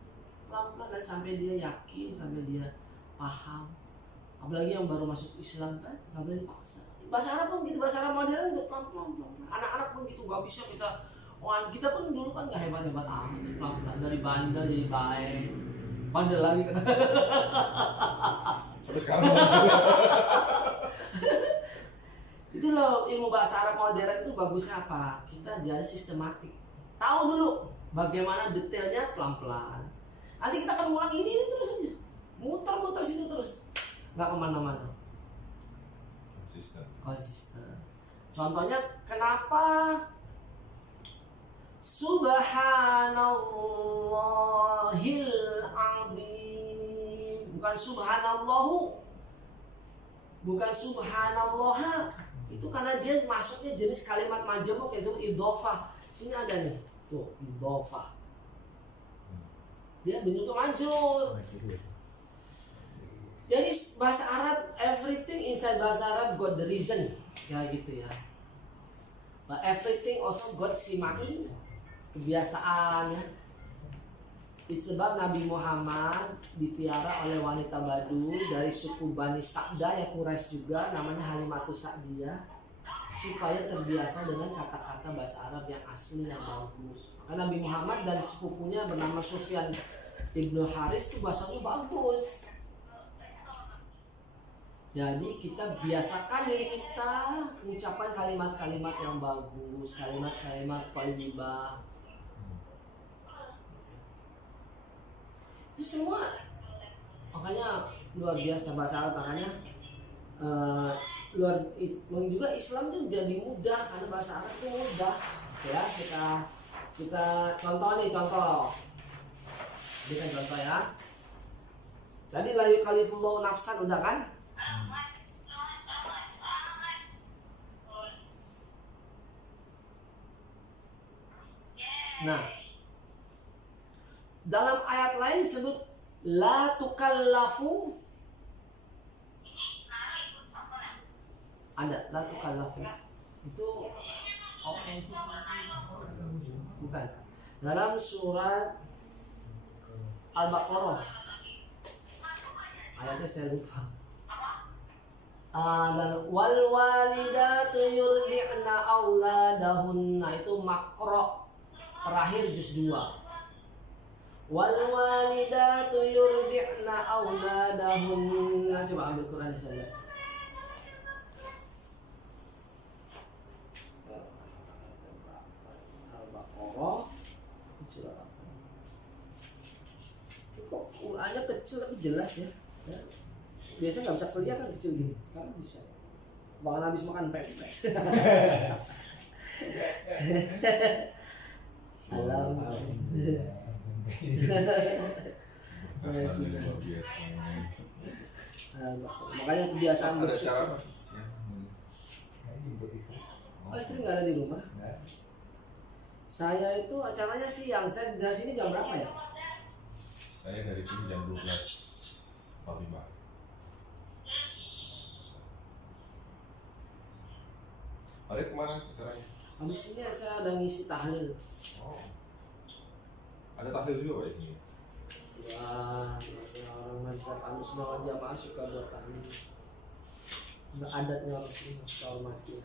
Pelan-pelan dan sampai dia yakin, sampai dia paham. Apalagi yang baru masuk Islam kan, nggak boleh dipaksa. Bahasa Arab pun gitu, bahasa Arab modern itu pelan-pelan. Anak-anak pun gitu, nggak bisa kita pun dulu kan nggak hebat-hebat amat, pelan-pelan dari bandel jadi baik, bandel lagi kan. Sampai sekarang. Itu loh ilmu bahasa Arab modern itu bagusnya apa? Kita jadi sistematik. Tahu dulu bagaimana detailnya pelan-pelan. Nanti kita akan ulang ini terus aja, muter-muter situ terus, nggak kemana-mana. Konsisten. Contohnya kenapa Subhanallahil azim, bukan subhanallahu, bukan subhanallah. Itu karena dia masuknya jenis kalimat majemuk yang disebut idhofah. Sini ada nih, tuh idhofah. Dia bentuknya majrur. Jadi bahasa Arab, everything inside bahasa Arab got the reason, kayak gitu ya. But everything also got simai, kebiasaan. It's sebab Nabi Muhammad dipiara oleh wanita Badu dari suku Bani Sa'da ya, Quraisy juga, namanya Halimatus Sa'diyah. supaya terbiasa dengan kata-kata bahasa Arab yang asli yang bagus. Maka Nabi Muhammad dan sepupunya bernama Sufyan Ibnu Haris itu bahasanya bagus. Jadi kita biasakan diri kita mengucapkan kalimat-kalimat yang bagus, kalimat-kalimat thayyibah. Itu semua makanya luar biasa bahasa Arab, makanya juga Islam tuh jadi mudah karena bahasa Arab itu mudah ya. Kita contoh nih, berikan contoh ya. Jadi la yukallifullahu nafsan, udah kan? Nah, dalam ayat lain disebut la tukallafu, ada la tukallafu itu bukan dalam surat Al-Baqarah, ayatnya saya lupa. Dan wal walidatu yurdi'na auladahunna, itu makro terakhir juz 2. Wal walidatu yurdi'na auladahunna. Coba ambil Quran saya. Al-Baqarah surat apa? Kok Qurannya kecil tapi jelas ya? Biasanya nggak bisa kelihatan kecil gini, sekarang bisa. Bahkan habis makan pempek. Salam. Makanya kebiasaan bersyukur. Oh, istri nggak ada di rumah. Saya itu acaranya siang. Saya dari sini jam berapa ya? Saya dari sini jam 12.45. Balik kemana acaranya? Habis ini saya ada ngisi tahlil. Oh. Ada tahlil juga Pak di sini? Wah, orang mazhab Ahlussunnah wal Jamaah suka buat tahlil. Nggak adatnya orang sini, kita hormati.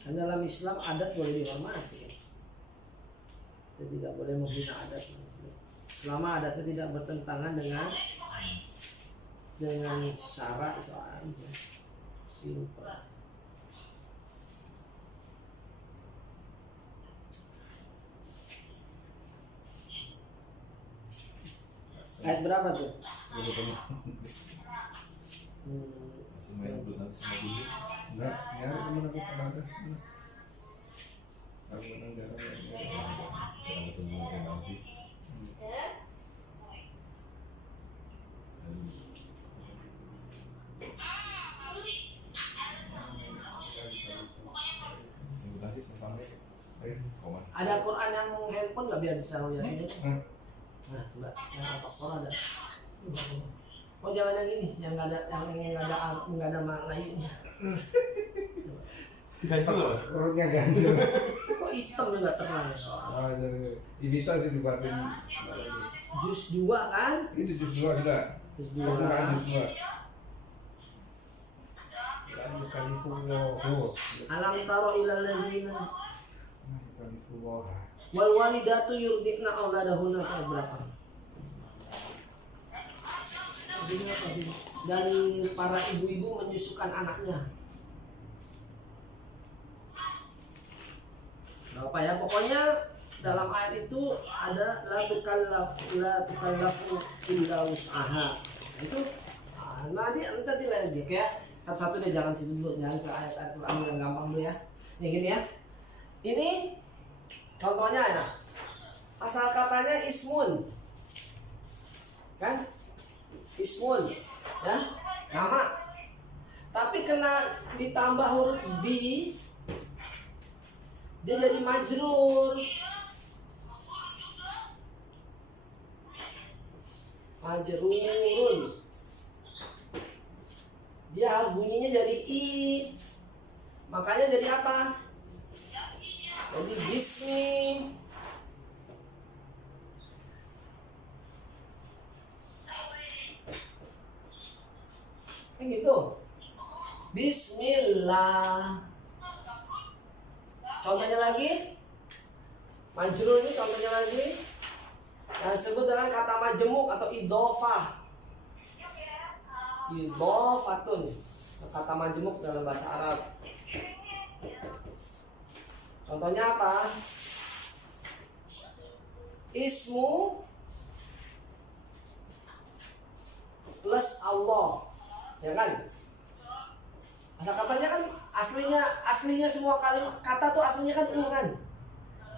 Karena dalam Islam adat boleh dihormati. Kita tidak boleh menghina adat. Selama adatnya tidak bertentangan dengan syarat, itu aja. Simpel. Ayat berapa tuh? Masih main dulu nanti sama dulu. Enggak, ya temen aku pernah ada. Aku menang jarang ya. Jangan ketemu dengan nanti. Nanti sampai koma. Ada Quran yang handphone nggak biar bisa lihat ini? Nah, coba yang Al-Baqarah ada. Oh, jangan yang ini, yang nggak ada makna ini. Ganjil loh Mas. Perutnya ganjil. Kok hitam ya, nggak terang ya? Ya, bisa sih dibuatin. Juz 2 kan? Itu juz 2 sudah. Juz Bukan 2. juz 2. Yukalifullahu. Alam taro ilal ladzina Yukalifullahu. wal walidatu yurdi'na auladahunna, ayat berapa? Dan para ibu-ibu menyusukan anaknya. Gak apa ya, pokoknya dalam ayat itu ada la tukallafu illa wus'aha. Itu nanti lagi ya. Satu-satu deh, jangan situ dulu, jangan ke ayat-ayat Quran yang gampang dulu ya. Yang gini ya. Ini contohnya ya. Asal katanya ismun. Kan? Ismun, ya, nama. Tapi kena ditambah huruf B, dia jadi majrur. Majrurun. Dia harus bunyinya jadi I. Makanya jadi apa? Jadi bismi. Kayak gitu. Bismillah. Contohnya lagi. Majrur ini contohnya lagi. Nah, disebut dengan kata majemuk atau idhofah. Idhofatun. Kata majemuk dalam bahasa Arab. Contohnya apa? Ismu plus Allah, ya kan? Asal katanya kan aslinya semua kata tuh aslinya kan kan?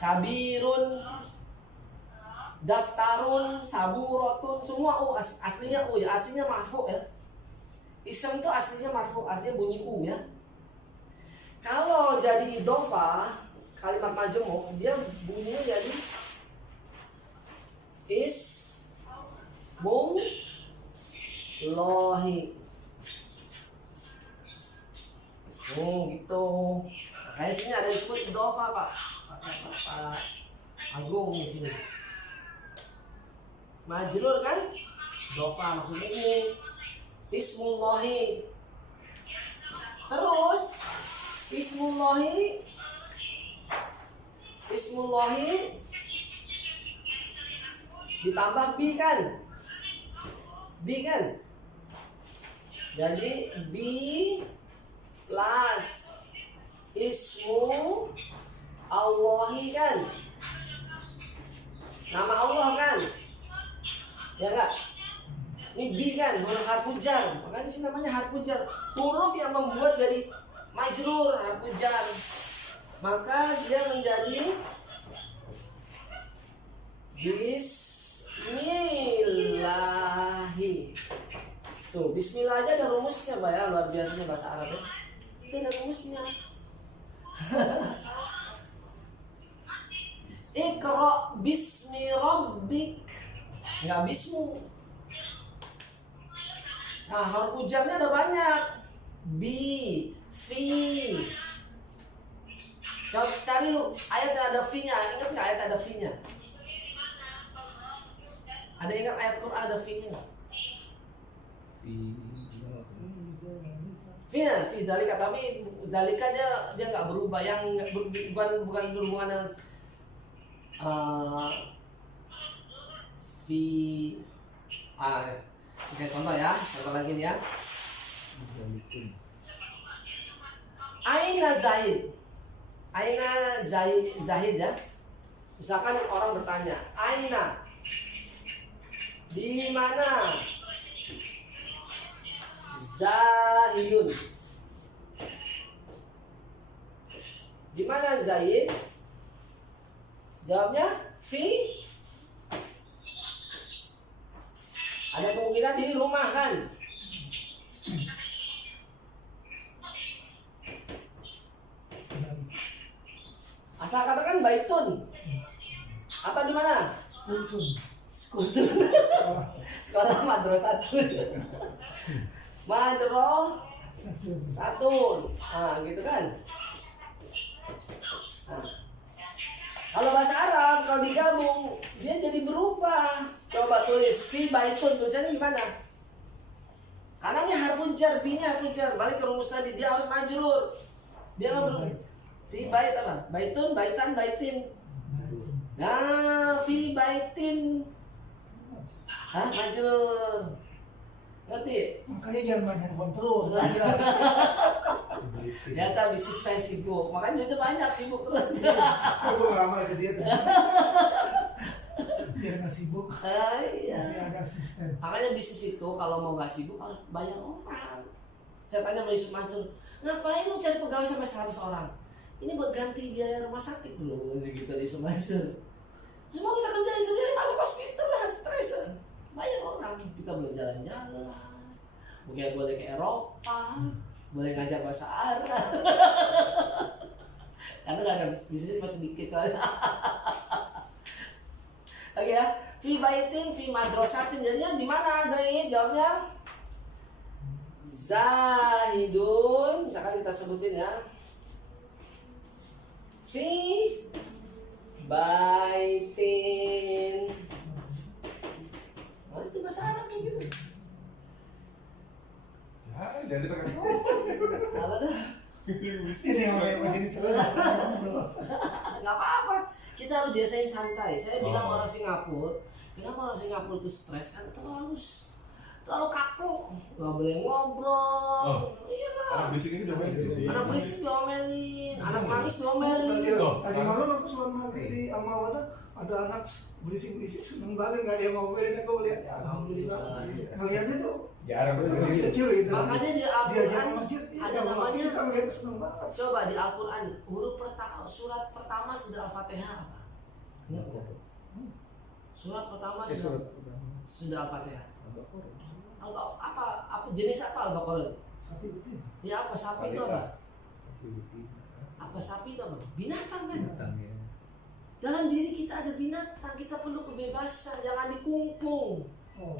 Kabirun, daftarun, saburotun, semua aslinya ya, aslinya marfu ya. Ism tuh aslinya marfu, artinya bunyi ya. Kalau jadi idhofah, kalimat majemuk dia bunyinya jadi ismullahi. Gitu. Kayak sini ada disebut idhofah, Pak Agung di sini. Majrur kan? Idhofah maksudnya ini ismullahi. Terus ismullahi ditambah bi kan? Jadi bi plus ismu Allahi kan? Nama Allah kan? Ya enggak? Ini bi kan, huruf harfu jar. Makanya sih namanya harfu jar. Huruf yang membuat jadi majrur, harfu jar. Maka dia menjadi bismillahi. Tuh, bismillah aja ada rumusnya, Pak ya. Luar biasanya bahasa Arab ya. Itu ada rumusnya. Iqra bismi rabbik. Enggak bismu. Nah, huruf ujarnya ada banyak. Bi, fi. Cari ayat yang ada fi-nya. Ingat nggak ayat ada fi-nya? Ada ingat ayat Quran ada fi-nya nggak? Fi dalika, tapi dalika dia nggak berubah. Yang bukan berhubungan dengan fi. Oke, contoh ya, contoh lagi nih ya. Aina Zahid ya. Misalkan orang bertanya, Aina, di mana Zahidun? Di mana Zaid? Jawabnya fi. Ada kemungkinan di rumah kan? Asal katakan baitun. Atau di mana? Sekutun. Sekolah madrasatun. Madrasatun. Ah, gitu kan? Nah. Kalau bahasa Arab kalau digabung dia jadi berubah. Coba tulis fi baitun, tulisannya gimana? Kanannya harfun jar, bi-nya harfun jar. Balik ke rumus tadi, dia harus majrur. Dia nggak berubah. Fi bait apa? Baitun, baitan, baitin. Nah, fi baitin. Hah, majrur. Ngerti? Makanya jangan main handphone terus. Biasa bisnis saya sibuk, makanya duitnya banyak, sibuk terus. Aku ngelamar ke dia tuh. Biar nggak sibuk. Iya. Biar ada asisten. Makanya bisnis itu kalau mau nggak sibuk harus bayar orang. Saya tanya sama Yusuf Mansur, ngapain lu cari pegawai sampai 100 orang? Ini buat ganti biaya rumah sakit dulu, gitu di Yusuf Mansur. Semua kita kerjain sendiri, masuk hospital lah, stres. Bayar orang, kita boleh jalan-jalan, mungkin boleh ke Eropa, boleh ngajar bahasa Arab. Karena nggak ada bisnis masih sedikit soalnya. Oke ya, fi baitin, fi madrasatin. Jadinya di mana Zaid? Jawabnya Zahidun. Misalkan kita sebutin ya, fi baitin. Oh, itu bahasa Arab kayak gitu. jadi tekan. Apa tuh? Bisnis Ini yang masih ditulis. Nggak apa-apa. Kita harus biasain santai. Saya bilang orang Singapura, kenapa orang Singapura itu stres kan terlalu kaku, nggak boleh ngobrol. Iya kan? Anak berisik ini diomelin. Anak berisik diomelin, anak nangis diomelin. Tadi malam aku selama di Amawada ada anak berisik-berisik seneng banget, nggak ada yang ngomelin. Aku lihat, ya alhamdulillah. Ngeliatnya tuh Jarang masih kecil gitu. Makanya di Diajak Al-Quran ke masjid, ada namanya. kita ngeliat seneng banget. Coba di Al-Quran huruf pertama, surat pertama sudah Al-Fatihah apa? Ingat nggak? Surat pertama sudah Al-Fatihah. Apa jenis apa Al-Baqarah itu? Sapi betul. Ya apa sapi itu apa? Apa sapi itu apa? Binatang kan? Dalam diri kita ada binatang, kita perlu kebebasan, jangan dikungkung. Oh.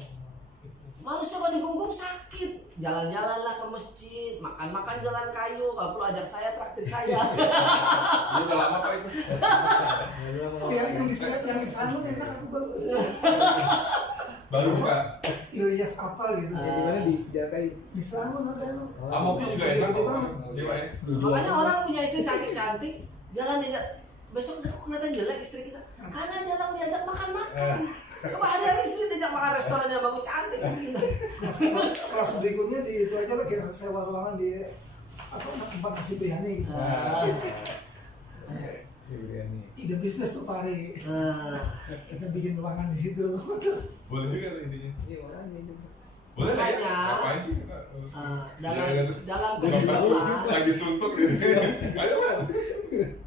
Manusia kalau dikungkung sakit. Jalan-jalanlah ke masjid, makan-makan jalan kayu, kalau perlu ajak saya traktir saya. Ini udah lama Pak itu. Yang di sana enak aku baru. Baru Pak. Ilyas apa gitu. Di mana di Jakarta? Di sana ada lu. Amoknya juga enak kok. Iya Pak ya. Makanya orang punya istri cantik-cantik, jalan diajak. Besok kok kelihatan jelek istri kita. Karena jarang diajak makan-makan. Coba hari-hari istri diajak makan restoran yang bagus cantik istri kita. Kelas berikutnya di itu aja lah, kita sewa ruangan di apa tempat nasi biryani gitu. Ide bisnis tuh Pak Ari. Kita bikin ruangan di situ. Boleh juga intinya. Boleh Makanya, ya? Ngapain sih kita? dalam kehidupan. Lagi suntuk ini. Ayo Pak.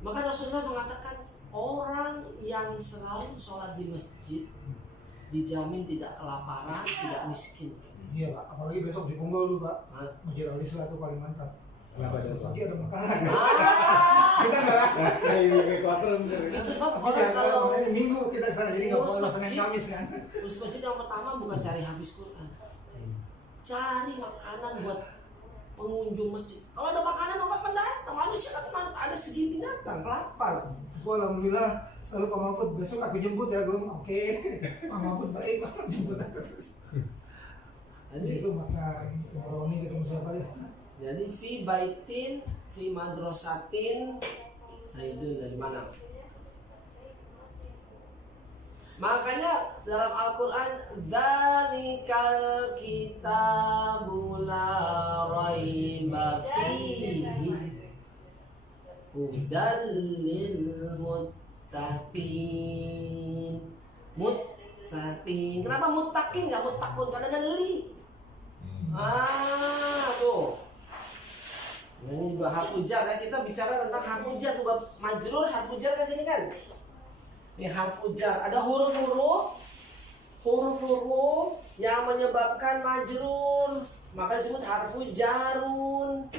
Maka Rasulullah mengatakan orang yang selalu sholat di masjid dijamin tidak kelaparan, tidak miskin. Iya Pak, apalagi besok di Punggol dulu Pak. Hah? Masjid Al-Islam itu paling mantap. Kenapa ada Pagi ada makanan. Ah, Kita enggak. kayak kelaparan bener. sebab Tapi orang kalau kalau Minggu kita kesana jadi nggak Urus boleh Senin masjid. Kamis kan. terus masjid yang pertama bukan cari habis Quran, cari makanan buat pengunjung masjid. Kalau ada makanan orang pendatang, manusia kan ada segi binatang, lapar. Aku alhamdulillah selalu Pak Mahfud besok aku jemput ya Gom. Oke. Pak Mahfud baik Pak jemput aku terus. Jadi itu makan Roni ketemu siapa di sana. Jadi fi baitin, fi madrasatin. Nah itu dari mana? Makanya dalam Al-Quran Dzalikal kitabu la raiba fihi hudal lil muttaqin. Muttaqin. Kenapa muttaqin enggak muttaqun? Karena ada li. Tuh. Ini juga harfu jar ya, kita bicara tentang harfu jar tuh bab majrur, harfu jar kan sini kan. Ini harfu jar, ada huruf-huruf yang menyebabkan majrur, maka disebut harfu jarun.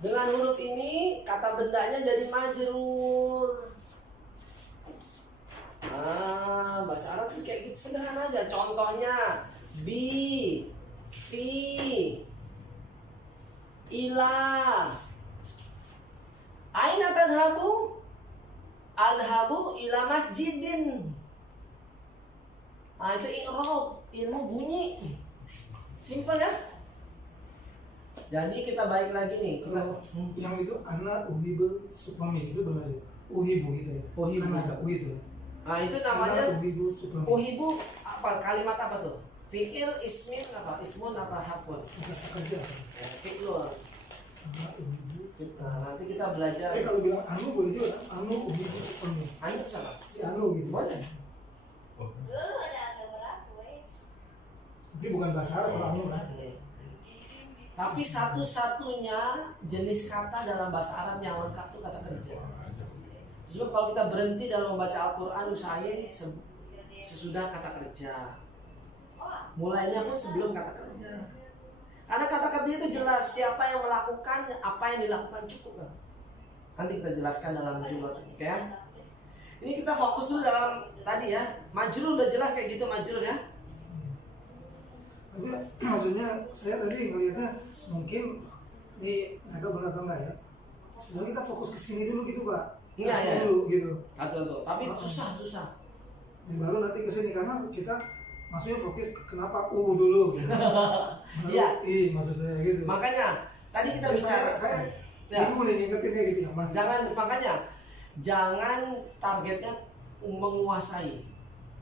Dengan huruf ini kata bendanya jadi majrur. Bahasa Arab tuh kayak gitu sederhana aja. Contohnya bi, fi, ila. Aina tadhabu? Adhabu ila masjidin. Itu i'rab, ilmu bunyi. Simple ya. Jadi kita balik lagi nih. Yang itu anak uhibu suprami itu benar ya. Uhibu gitu ya. Uhibu. Kan ada itu. Itu namanya Anak uhibu suprami. uhibu apa? Kalimat apa tuh? Fi'il, ismin apa? Ismun apa? Harfun? Kata kerja. Fi'il. Anak uhibu. Nah, nanti kita belajar. Tapi kalau bilang anu boleh juga kan? Anu uhibu suprami. Anu itu siapa? Si anu gitu. Boleh. Ada gambar aku Tapi bukan bahasa Arab kalau anu kan. Tapi satu-satunya jenis kata dalam bahasa Arab yang lengkap itu kata kerja. Sebab kalau kita berhenti dalam membaca Al-Quran, usahain sesudah kata kerja. Mulainya pun sebelum kata kerja. Karena kata kerja itu jelas siapa yang melakukan, apa yang dilakukan, cukup kan? Nanti kita jelaskan dalam jumlah, oke ya? Ini kita fokus dulu dalam tadi ya. Majrur udah jelas kayak gitu majrur ya. Tapi maksudnya saya tadi ngelihatnya mungkin ini agak benar atau enggak ya? Sebenarnya kita fokus ke sini dulu gitu Pak. Iya, iya. Dulu gitu. Atau tapi susah. Yang baru nanti ke sini karena kita maksudnya fokus kenapa U dulu gitu. Baru Iya. I maksud saya gitu. Makanya tadi kita Jadi bicara saya ya, bingung nih ngingetinnya gitu ya Mas. jangan targetnya menguasai.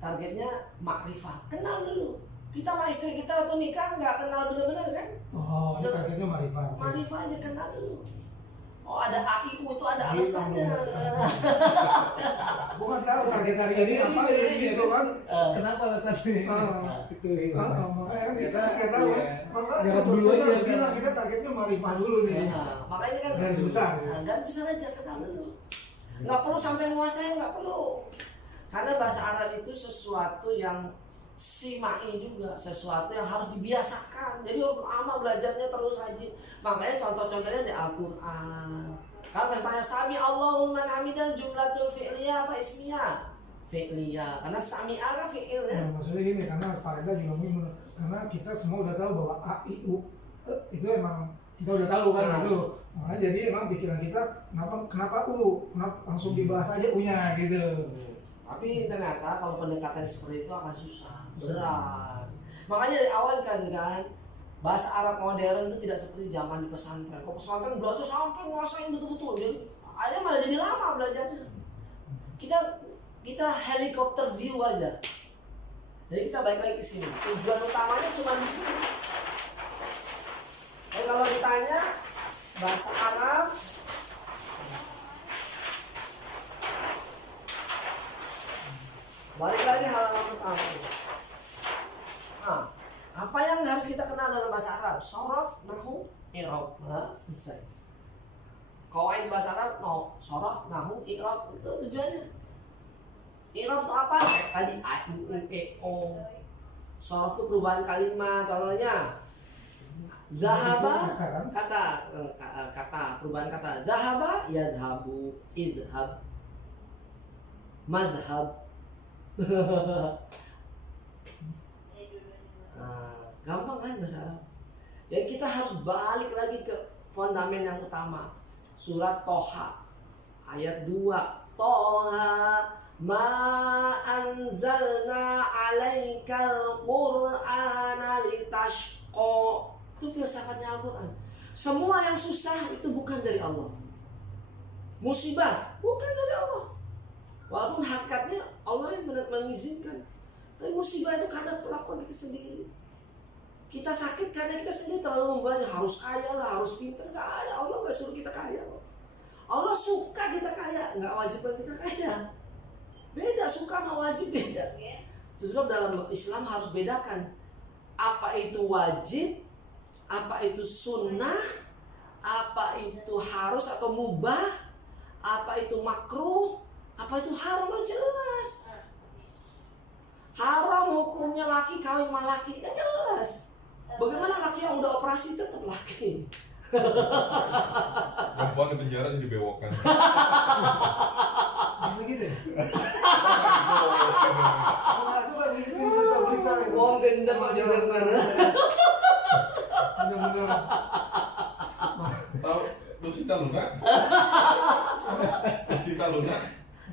Targetnya makrifah. Kenal dulu. Kita sama istri kita waktu nikah nggak kenal benar-benar kan? Oh, ini targetnya marifat. Makrifah aja, kenal dulu. Oh, ada AIU itu ada alasannya. Bukan tahu target hari ini apa ya gitu kan. Kenapa alasannya? Itu Makanya kita nggak tahu. Makanya Jawab dulu dosen aja, harus kan? bilang kita targetnya marifah dulu nih. Makanya kan Garis besar. Garis besar aja, kenal dulu. Nggak perlu sampai menguasai, nggak perlu. Karena bahasa Arab itu sesuatu yang simai juga, sesuatu yang harus dibiasakan. Jadi lama belajarnya terus rajin. Makanya contoh-contohnya di Al-Quran. Kalau tanya sami Allahu liman hamidah, jumlatul fi'liyah apa ismiyah? Fi'liyah. Karena sami'ah kan fi'il ya. Nah, maksudnya gini, karena Pak Reza juga mungkin karena kita semua udah tahu bahwa A, I, U itu emang kita udah tahu kan itu. Makanya jadi emang pikiran kita kenapa U? Kenapa langsung dibahas aja U-nya gitu. Tapi ternyata kalau pendekatan seperti itu akan susah, berat. Makanya dari awal kan bahasa Arab modern itu tidak seperti zaman di pesantren. Kalau pesantren belajar sampai nguasain betul-betul, jadi akhirnya malah jadi lama belajarnya. Kita helikopter view aja. Jadi kita balik lagi ke sini. Tujuan utamanya cuma di sini. Jadi kalau ditanya bahasa Arab, balik lagi halaman pertama. Nah, apa yang harus kita kenal dalam bahasa Arab? Shorof, nahu, i'rab. Nah, selesai. Qawaid bahasa Arab, no, shorof, nahu, i'rab, itu tujuannya. I'rab itu apa? Tadi a, i, u, e, o. Shorof itu perubahan kalimat. Contohnya zahaba, kata perubahan kata. Zahaba, yadhabu, idhab, madhab. Gampang kan bahasa Arab. Jadi kita harus balik lagi ke fondamen yang utama. Surat Toha ayat 2. Toha ma anzalna alaikal qur'ana litashqa. Itu filsafatnya Al-Quran. Semua yang susah itu bukan dari Allah. Musibah bukan dari Allah. Walaupun hakikatnya Allah yang mengizinkan, tapi musibah itu karena kelakuan kita sendiri. Kita sakit karena kita sendiri terlalu membebani, harus kaya lah, harus pintar. Nggak ada, Allah nggak suruh kita kaya. Allah suka kita kaya, nggak wajib kita kaya. Beda, suka sama wajib beda. Terus dalam Islam harus bedakan apa itu wajib, apa itu sunnah, apa itu harus atau mubah, apa itu makruh, apa itu haram, harus jelas. Haram hukumnya laki kawin sama laki kan jelas. Bagaimana laki yang udah operasi tetap laki? Perempuan di penjara jadi bewokan. Bisa gitu ya? Aku kan ngikutin berita-berita gitu. Wong gendeng kok denger. Bener-bener. Tahu Lucinta Luna? Lucinta Luna?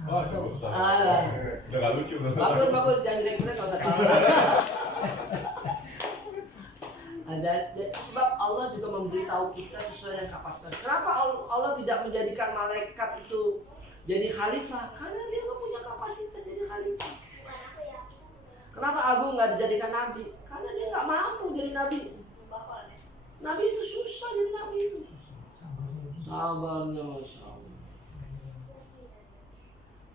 Wah, nggak usah. Udah nggak lucu. Bagus, jangan direkomend kalau tak tahu. Sebab Allah juga memberitahu kita sesuai dengan kapasitas. Kenapa Allah tidak menjadikan malaikat itu jadi khalifah? Karena dia nggak punya kapasitas jadi khalifah. Kenapa Agung nggak dijadikan nabi? Karena dia nggak mampu jadi nabi. Nabi itu susah jadi nabi itu. Sabarnya Masya Allah.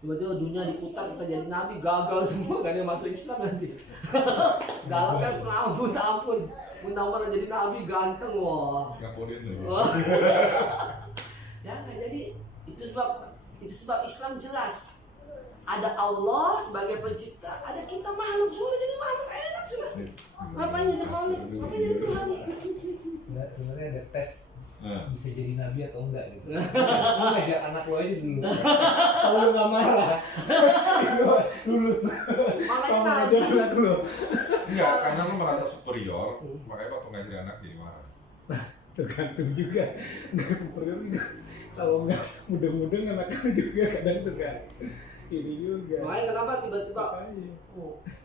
Tiba-tiba dunia diputar kita jadi nabi, gagal semua kan yang masuk Islam nanti. Gagal kan selama ampun. Mudah-mudahan jadi nabi ganteng wah. Singaporean lagi. Ya kan, jadi itu sebab Islam jelas. Ada Allah sebagai pencipta, ada kita makhluk. Sudah jadi makhluk enak sudah. Ngapain jadi khalik? Ngapain jadi Tuhan? Sebenarnya ada tes bisa jadi nabi atau enggak gitu. Lu ngajak anak lu aja dulu. Kalau lu nggak marah, lulus. Makanya ngajak anak lu. Enggak, karena lu merasa superior, makanya waktu ngajarin anak jadi marah. Tergantung juga, nggak superior juga. Kalau nggak mudeng-mudeng anak lu juga kadang tuh kan. Ini juga. Makanya kenapa tiba-tiba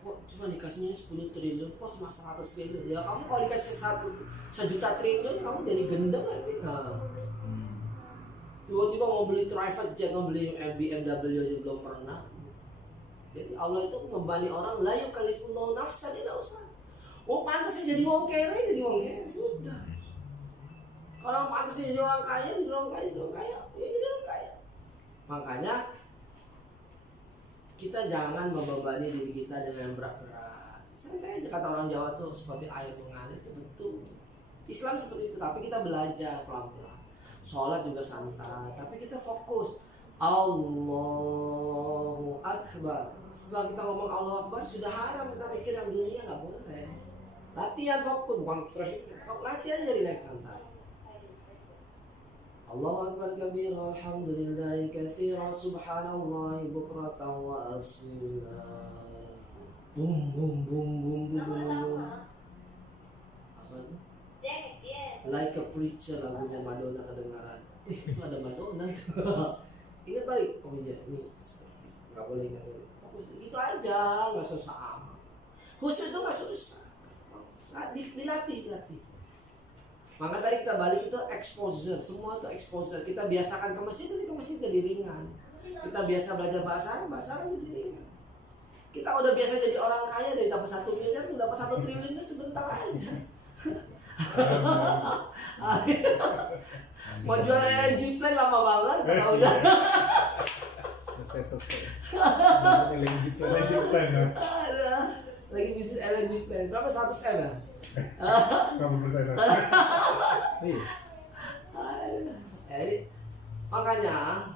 kok cuma dikasihnya 10 triliun, kok cuma 100 triliun? Ya kamu kalau dikasih 1 juta triliun, kamu jadi gendeng nanti. Tiba-tiba mau beli private jet, mau beli BMW aja belum pernah. Jadi Allah itu membani orang, la yukallifullahu nafsan illa wus'aha. Oh pantas jadi wong kere, sudah. Kalau pantas jadi orang kaya, ya jadi orang kaya. Makanya kita jangan membebani diri kita dengan berat-berat. Santai aja, kata orang Jawa tuh seperti air mengalir, itu betul. Islam seperti itu, tapi kita belajar pelan-pelan. Sholat juga santai, tapi kita fokus. Allahu Akbar. Setelah kita ngomong Allahu Akbar, sudah haram kita mikir yang dunia, nggak boleh. Latihan fokus, bukan stres. Latihan jadi relax santai. Allahu Akbar kabir, alhamdulillahi katsira, subhanallahi bukratan wa asila. Bum bum bum bum bum bum. Apa itu? Like a Preacher, lagunya Madonna kedengaran. Itu ada Madonna tuh. Ingat balik. Oh iya, ini nggak boleh. Fokus itu aja, nggak susah amat. Khusus itu nggak susah. Dilatih. Maka tadi kita balik itu exposure, semua itu exposure. Kita biasakan ke masjid, nanti ke masjid jadi ringan. Kita biasa belajar bahasa Arab jadi ringan. Kita udah biasa jadi orang kaya, dari dapat 1 miliar, tuh dapat 1 triliun itu sebentar aja. Mau jual LNG plan lama banget, kalau udah. Selesai. LNG plan. Lagi bisnis LNG plan, berapa 100M ya? Berapa persen? Jadi makanya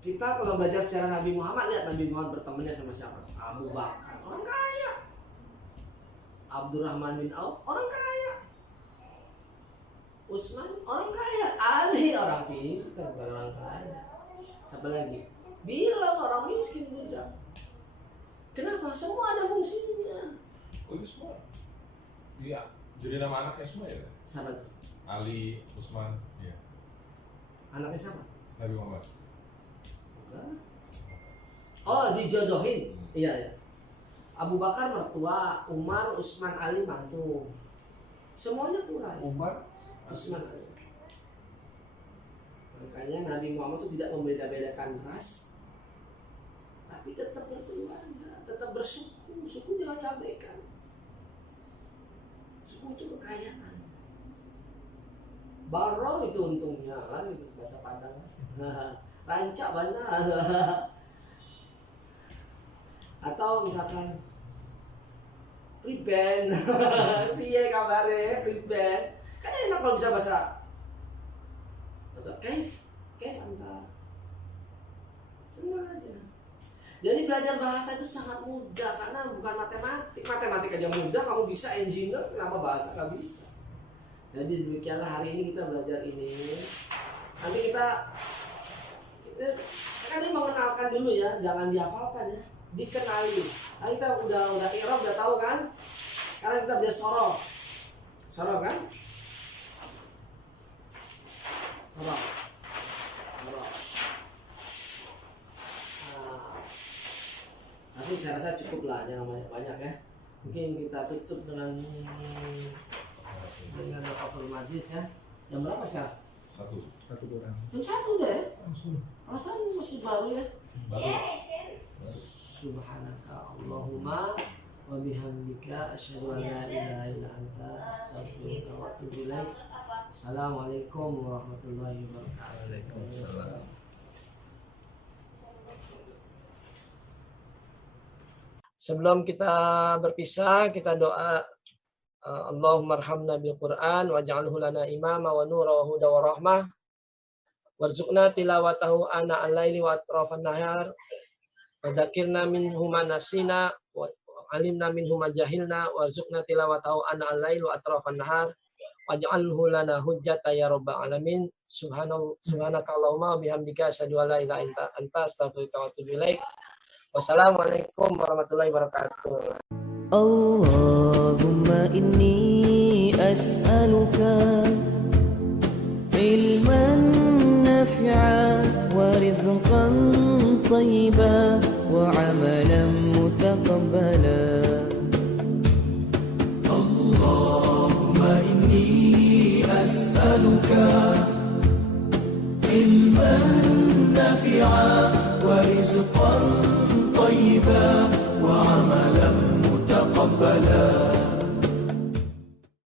kita kalau belajar secara Nabi Muhammad, lihat Nabi Muhammad bertemannya sama siapa? Abu Bakar, orang kaya. Abdurrahman bin Auf, orang kaya. Utsman, orang kaya. Ali, orang pintar, bukan orang kaya. Siapa lagi? Bilal, orang miskin budak. Kenapa? Semua ada fungsinya. Oh itu semua? Iya. Jadi nama anaknya semua ya? Siapa tuh? Ali, Utsman, iya. Anaknya siapa? Nabi Muhammad. Bukan. Oh, dijodohin. Iya. Abu Bakar mertua, Umar, Utsman, Ali mantu. Semuanya Quraisy. Umar, Utsman, Ali. Makanya Nabi Muhammad itu tidak membeda-bedakan ras, tapi tetap berkeluarga, tetap bersuku. Suku jangan diabaikan. Suku itu kekayaan. Baro itu untungnya kan, itu bahasa Padang. Rancak benar. Atau misalkan priben, piye kabare priben. Kan enak kalau bisa bahasa kaif antar. Senang aja. Jadi belajar bahasa itu sangat mudah karena bukan matematik. Matematik aja mudah, kamu bisa engineer, kenapa bahasa nggak bisa? Jadi demikianlah hari ini kita belajar ini. Nanti kita ini mengenalkan dulu ya, jangan dihafalkan ya, dikenali. Nah, kita udah i'rab udah tahu kan? Karena kita belajar sorof kan? Sorof. Tapi saya rasa cukup lah, jangan banyak-banyak ya. Mungkin kita tutup dengan Bapak Majlis ya. Jam berapa sekarang? 1 kurang. Jam 1 deh. Rasanya masih baru ya. Subhanaka Allahumma wa bihamdika asyhadu an la ilaha illa anta astaghfiruka wa atubu ilaik. Assalamualaikum warahmatullahi wabarakatuh. Waalaikumsalam. Sebelum kita berpisah, kita doa. Allahumma arhamna bil Qur'an waj'alhu lana imama wa nura wa huda wa rahmah. Warzuqna tilawatahu ana al-laili wa atrafan nahar. Wa dzakirna minhu ma nasina wa alimna minhu ma jahilna. Warzuqna tilawatahu ana al-laili wa atrafan nahar. Waj'alhu lana hujjata ya rabbal alamin. Subhanaka Allahumma wa bihamdika asyhadu an la ilaha illa anta astaghfiruka wa atubu ilaik. Wassalamualaikum warahmatullahi wabarakatuh. Allahumma inni as'aluka ilman nafi'a wa rizqan طيبا وعملا متقبلا اللهم إني أسألك